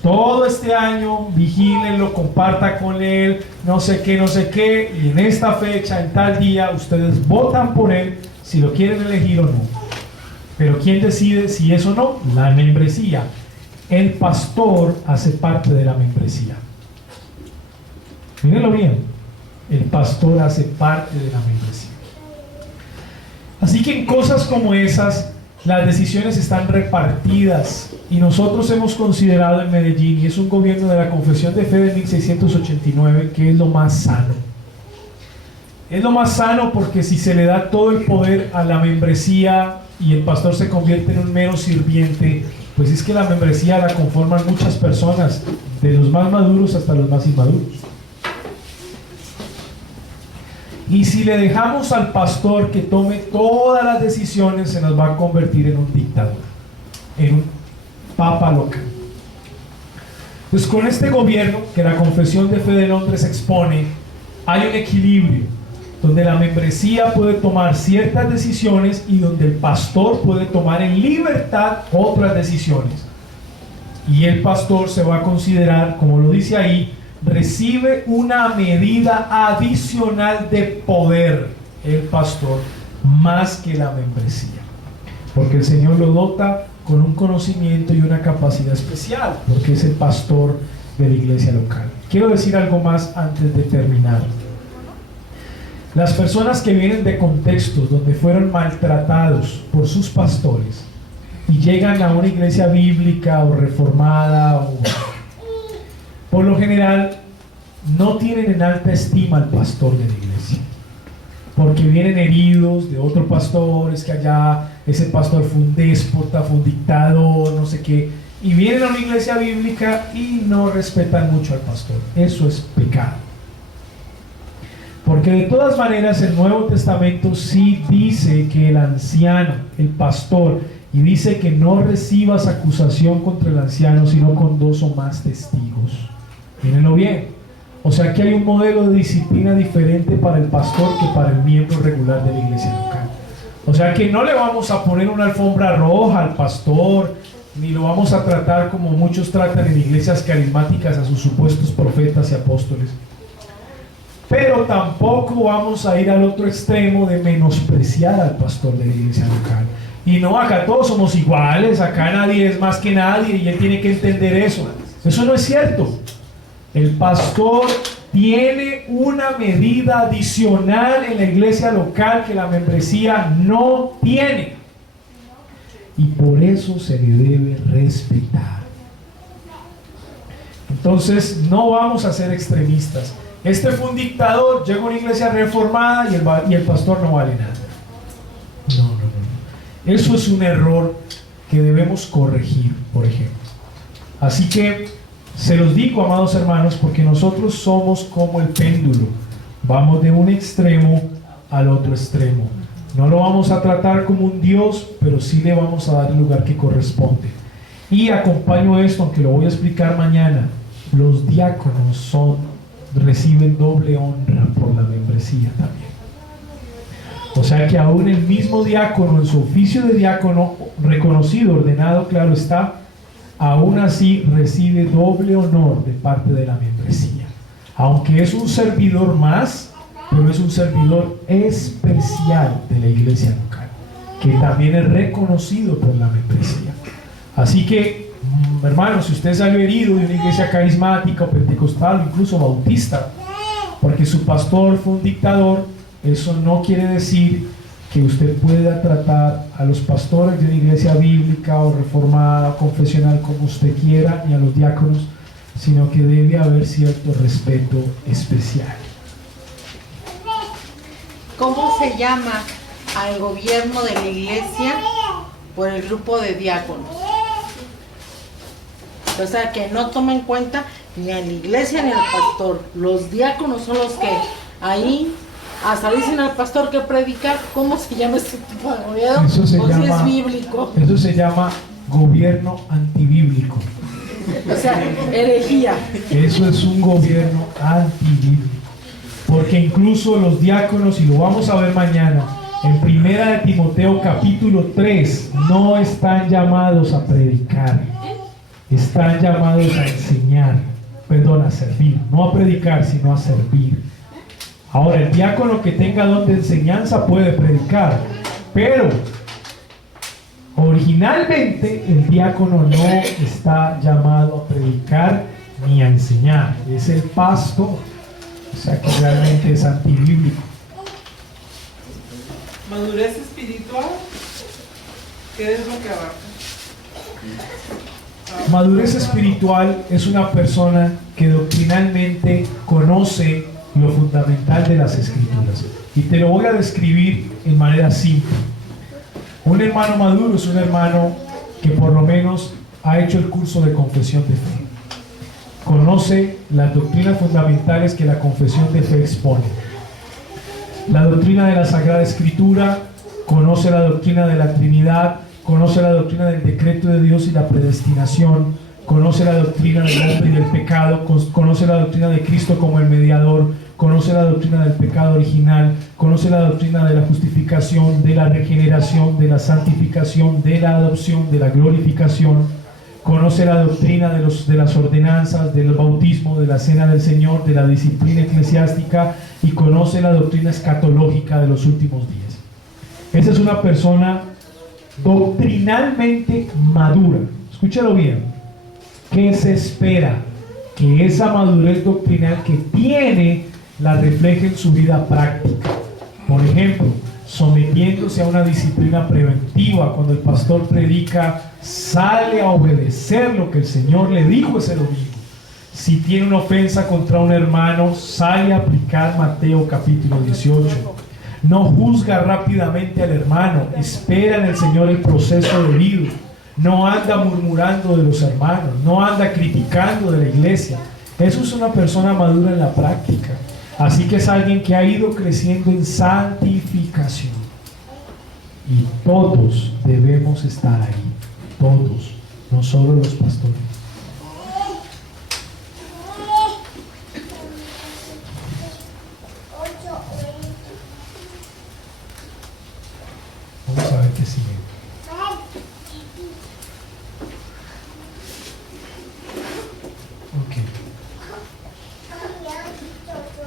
Todo este año, vigílenlo, comparta con él, no sé qué, y en esta fecha, en tal día, ustedes votan por él, si lo quieren elegir o no. Pero ¿quién decide si es o no? La membresía. El pastor hace parte de la membresía. Mírenlo bien, el pastor hace parte de la membresía. Así que en cosas como esas, las decisiones están repartidas, y nosotros hemos considerado en Medellín, y es un gobierno de la Confesión de Fe de 1689, que es lo más sano. Es lo más sano porque si se le da todo el poder a la membresía y el pastor se convierte en un mero sirviente, pues es que la membresía la conforman muchas personas, de los más maduros hasta los más inmaduros. Y si le dejamos al pastor que tome todas las decisiones, se nos va a convertir en un dictador, en un papa local. Pues con este gobierno que la Confesión de Fe de Londres expone, hay un equilibrio donde la membresía puede tomar ciertas decisiones y donde el pastor puede tomar en libertad otras decisiones. Y el pastor se va a considerar, como lo dice ahí, recibe una medida adicional de poder, el pastor, más que la membresía, porque el Señor lo dota con un conocimiento y una capacidad especial, porque es el pastor de la iglesia local. Quiero decir algo más antes de terminar. Las personas que vienen de contextos donde fueron maltratados por sus pastores y llegan a una iglesia bíblica o reformada, por lo general no tienen en alta estima al pastor de la iglesia, porque vienen heridos de otro pastor, es que allá ese pastor fue un déspota, fue un dictador, no sé qué, y vienen a una iglesia bíblica y no respetan mucho al pastor. Eso es pecado, porque de todas maneras el Nuevo Testamento sí dice que el anciano, el pastor, y dice que no recibas acusación contra el anciano sino con 2 o más testigos. Mírenlo bien. O sea que hay un modelo de disciplina diferente para el pastor que para el miembro regular de la iglesia local. O sea que no le vamos a poner una alfombra roja al pastor, ni lo vamos a tratar como muchos tratan en iglesias carismáticas a sus supuestos profetas y apóstoles. Pero tampoco vamos a ir al otro extremo de menospreciar al pastor de la iglesia local. Y no, acá todos somos iguales, acá nadie es más que nadie y él tiene que entender eso. Eso no es cierto. El pastor tiene una medida adicional en la iglesia local que la membresía no tiene. Y por eso se le debe respetar. Entonces, no vamos a ser extremistas. Este fue un dictador, llegó a una iglesia reformada y el pastor no vale nada. No. Eso es un error que debemos corregir, por ejemplo. Así que se los digo, amados hermanos, porque nosotros somos como el péndulo. Vamos de un extremo al otro extremo. No lo vamos a tratar como un Dios, pero sí le vamos a dar el lugar que corresponde. Y acompaño esto, aunque lo voy a explicar mañana. Los diáconos reciben doble honra por la membresía también. O sea que aún el mismo diácono, en su oficio de diácono, reconocido, ordenado, claro está, aún así recibe doble honor de parte de la membresía. Aunque es un servidor más, pero es un servidor especial de la iglesia local, que también es reconocido por la membresía. Así que, hermanos, si usted salió herido de una iglesia carismática o pentecostal, incluso bautista, porque su pastor fue un dictador, eso no quiere decir que usted pueda tratar a los pastores de una iglesia bíblica o reformada o confesional como usted quiera, ni a los diáconos, sino que debe haber cierto respeto especial. ¿Cómo se llama al gobierno de la iglesia? Por el grupo de diáconos. O sea, que no toma en cuenta ni a la iglesia ni al pastor. Los diáconos son los que ahí hasta dicen al pastor que predicar. ¿Cómo se llama este tipo de gobierno? Eso se llama, si es bíblico. Eso se llama gobierno antibíblico. O sea, herejía. Eso es un gobierno antibíblico. Porque incluso los diáconos, y lo vamos a ver mañana, en 1 de Timoteo capítulo 3, no están llamados a predicar. Están llamados a enseñar, a servir. No a predicar, sino a servir. Ahora, el diácono que tenga don de enseñanza puede predicar, pero originalmente el diácono no está llamado a predicar ni a enseñar. Es el pastor. O sea que realmente es antibíblico. Madurez espiritual, ¿qué es lo que abarca? Madurez espiritual es una persona que doctrinalmente conoce lo fundamental de las Escrituras. Y te lo voy a describir en manera simple. Un hermano maduro es un hermano que por lo menos ha hecho el curso de confesión de fe. Conoce las doctrinas fundamentales que la confesión de fe expone. La doctrina de la Sagrada Escritura, conoce la doctrina de la Trinidad, conoce la doctrina del decreto de Dios y la predestinación, conoce la doctrina del hombre y del pecado, conoce la doctrina de Cristo como el mediador, conoce la doctrina del pecado original, conoce la doctrina de la justificación, de la regeneración, de la santificación, de la adopción, de la glorificación, conoce la doctrina de las ordenanzas, del bautismo, de la cena del Señor, de la disciplina eclesiástica, y conoce la doctrina escatológica de los últimos días. Esa es una persona doctrinalmente madura. Escúchalo bien. ¿Qué se espera? Que esa madurez doctrinal que tiene la refleje en su vida práctica. Por ejemplo, sometiéndose a una disciplina preventiva. Cuando el pastor predica, sale a obedecer lo que el Señor le dijo ese domingo. Si tiene una ofensa contra un hermano, sale a aplicar Mateo capítulo 18. No juzga rápidamente al hermano, espera en el Señor el proceso debido. No anda murmurando de los hermanos, no anda criticando de la iglesia. Eso es una persona madura en la práctica. Así que es alguien que ha ido creciendo en santificación. Y todos debemos estar ahí, todos, no solo los pastores. Vamos a ver qué sigue.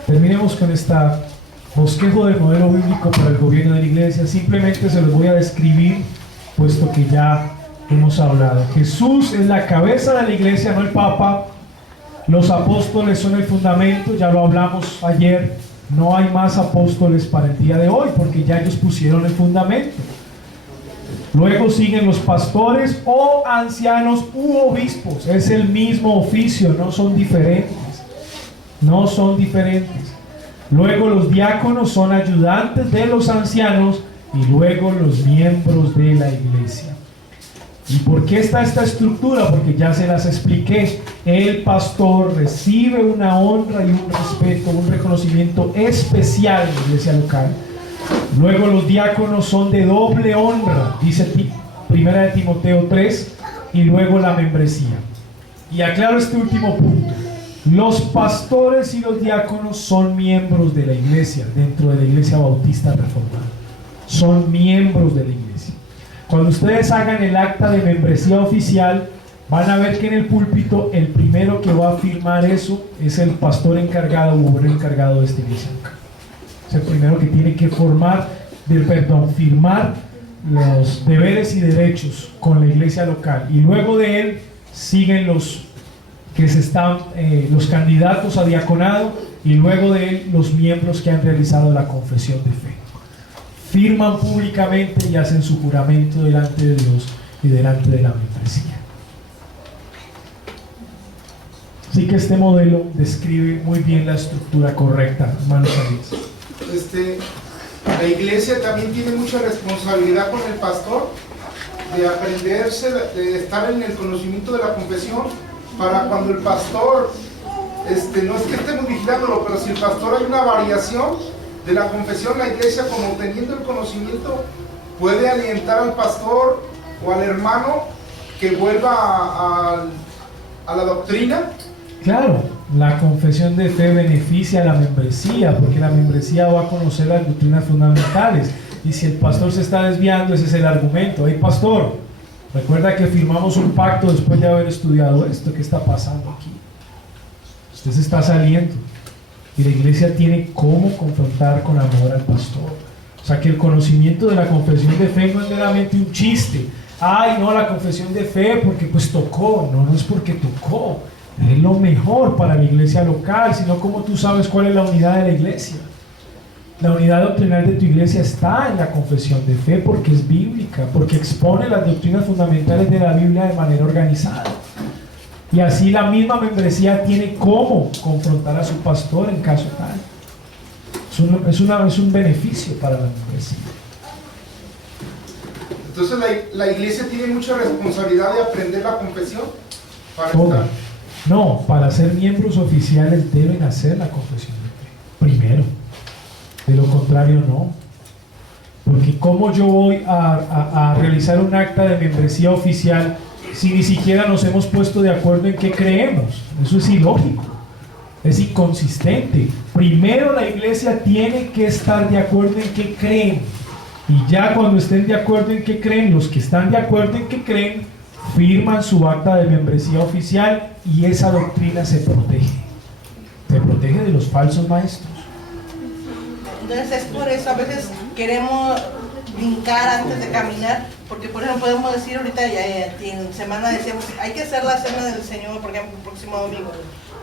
Terminemos con esta bosquejo del modelo bíblico para el gobierno de la iglesia. Simplemente se los voy a describir, puesto que ya hemos hablado. Jesús es la cabeza de la iglesia, no el Papa. Los apóstoles son el fundamento, ya lo hablamos ayer. No hay más apóstoles para el día de hoy, porque ya ellos pusieron el fundamento. Luego siguen los pastores o ancianos u obispos. Es el mismo oficio, no son diferentes. No son diferentes. Luego los diáconos son ayudantes de los ancianos y luego los miembros de la iglesia. ¿Y por qué está esta estructura? Porque ya se las expliqué. El pastor recibe una honra y un respeto, un reconocimiento especial en la iglesia local. Luego los diáconos son de doble honra, dice 1 de Timoteo 3, y luego la membresía. Y aclaro este último punto. Los pastores y los diáconos son miembros de la iglesia, dentro de la iglesia bautista reformada. Son miembros de la iglesia. Cuando ustedes hagan el acta de membresía oficial, van a ver que en el púlpito el primero que va a firmar eso es el pastor encargado o obrero encargado de esta iglesia local. Es el primero que tiene que firmar los deberes y derechos con la iglesia local. Y luego de él siguen los candidatos a diaconado, y luego de él los miembros que han realizado la confesión de fe. Firman públicamente y hacen su juramento delante de Dios y delante de la membresía. Así que este modelo describe muy bien la estructura correcta, hermanos amigos. La iglesia también tiene mucha responsabilidad con el pastor de aprenderse, de estar en el conocimiento de la confesión, para cuando el pastor, no es que estemos vigilándolo, pero si el pastor hay una variación de la confesión, la iglesia, como teniendo el conocimiento, puede alientar al pastor o al hermano que vuelva a la doctrina. Claro, la confesión de fe beneficia a la membresía, porque la membresía va a conocer las doctrinas fundamentales. Y si el pastor se está desviando, ese es el argumento. Hey, pastor, recuerda que firmamos un pacto después de haber estudiado esto. ¿Qué está pasando aquí? Usted se está saliendo. Y la iglesia tiene cómo confrontar con amor al pastor. O sea, que el conocimiento de la confesión de fe no es meramente un chiste. Ay, no, la confesión de fe porque pues tocó. No, no es porque tocó. es lo mejor para la iglesia local, sino como tú sabes cuál es la unidad de la iglesia. La unidad doctrinal de tu iglesia está en la confesión de fe porque es bíblica, porque expone las doctrinas fundamentales de la Biblia de manera organizada. Y así la misma membresía tiene cómo confrontar a su pastor en caso tal. Es un beneficio para la membresía. Entonces la iglesia tiene mucha responsabilidad de aprender la confesión. Toda. No, para ser miembros oficiales deben hacer la confesión de fe primero. De lo contrario no. Porque ¿cómo yo voy a realizar un acta de membresía oficial si ni siquiera nos hemos puesto de acuerdo en qué creemos? Eso es ilógico, es inconsistente. Primero la iglesia tiene que estar de acuerdo en qué creen, y ya cuando estén de acuerdo en qué creen, los que están de acuerdo en qué creen firman su acta de membresía oficial, y esa doctrina se protege de los falsos maestros. Entonces es por eso a veces queremos brincar antes de caminar, porque por ejemplo podemos decir ahorita, ya en semana decíamos, hay que hacer la cena del Señor, por ejemplo, el próximo domingo,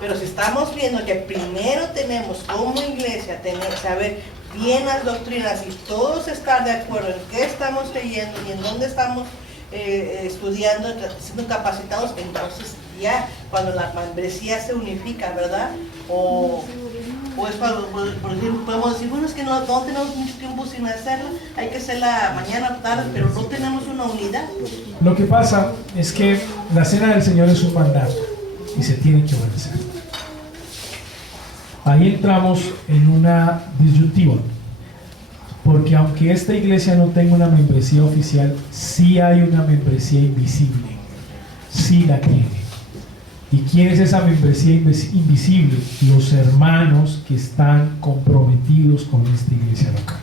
pero si estamos viendo que primero tenemos como iglesia saber bien las doctrinas y todos estar de acuerdo en qué estamos leyendo y en dónde estamos estudiando, siendo capacitados, entonces ya cuando la membresía se unifica, ¿verdad? O es por ejemplo, podemos decir, bueno, es que no tenemos mucho tiempo sin hacerla, hay que hacerla mañana o tarde, pero no tenemos una unidad. Lo que pasa es que la cena del Señor es un mandato y se tiene que obedecer. Ahí entramos en una disyuntiva, porque aunque esta iglesia no tenga una membresía oficial, sí hay una membresía invisible, sí la tiene. ¿Y quién es esa membresía invisible? Los hermanos que están comprometidos con esta iglesia local.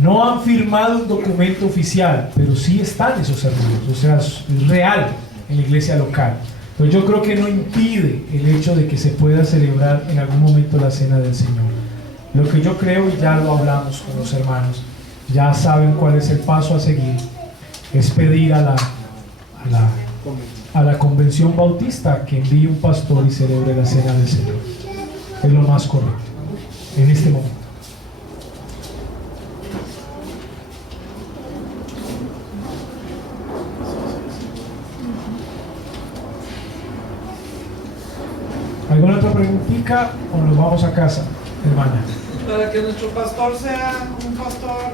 No han firmado un documento oficial, pero sí están esos hermanos, o sea, es real en la iglesia local. Entonces yo creo que no impide el hecho de que se pueda celebrar en algún momento la cena del Señor. Lo que yo creo, y ya lo hablamos con los hermanos, ya saben cuál es el paso a seguir, es pedir a la convención bautista que envíe un pastor y celebre la cena del Señor. Es lo más correcto en este momento. ¿Alguna otra preguntita o nos vamos a casa, hermana? Para que nuestro pastor sea un pastor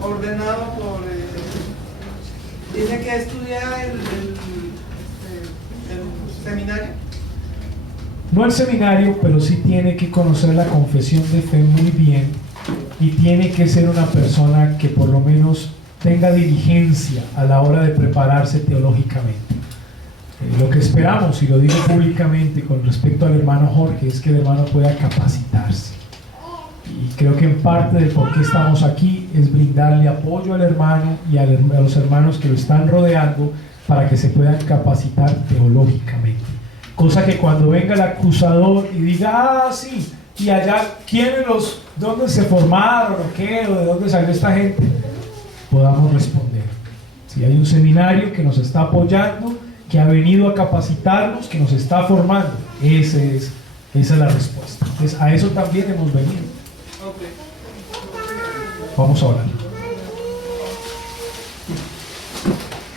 ordenado por tiene que estudiar el seminario. No el seminario, pero sí tiene que conocer la confesión de fe muy bien, y tiene que ser una persona que por lo menos tenga diligencia a la hora de prepararse teológicamente. Lo que esperamos, y lo digo públicamente con respecto al hermano Jorge, es que el hermano pueda capacitarse. Y creo que en parte de por qué estamos aquí es brindarle apoyo al hermano y a los hermanos que lo están rodeando para que se puedan capacitar teológicamente. Cosa que cuando venga el acusador y diga, sí, y allá, ¿dónde se formaron o qué? ¿O de dónde salió esta gente? Podamos responder. Si hay un seminario que nos está apoyando, que ha venido a capacitarnos, que nos está formando, esa es la respuesta. Entonces, a eso también hemos venido. Vamos a orar.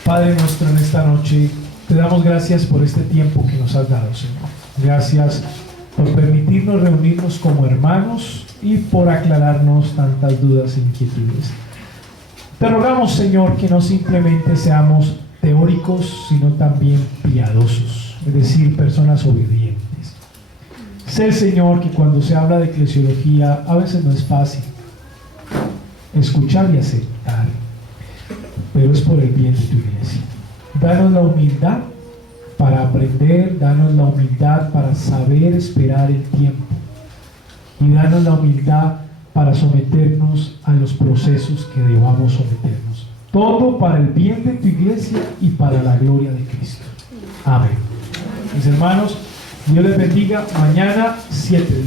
Padre nuestro, en esta noche te damos gracias por este tiempo que nos has dado, Señor. Gracias por permitirnos reunirnos como hermanos y por aclararnos tantas dudas e inquietudes. Te rogamos, Señor, que no simplemente seamos teóricos, sino también piadosos, es decir, personas obedientes. Sé, Señor, que cuando se habla de eclesiología a veces no es fácil escuchar y aceptar, pero es por el bien de tu iglesia. Danos la humildad para aprender, danos la humildad para saber esperar el tiempo, y danos la humildad para someternos a los procesos que debamos someternos. Todo para el bien de tu iglesia y para la gloria de Cristo. Amén. Mis hermanos, Dios les bendiga. Mañana 7 de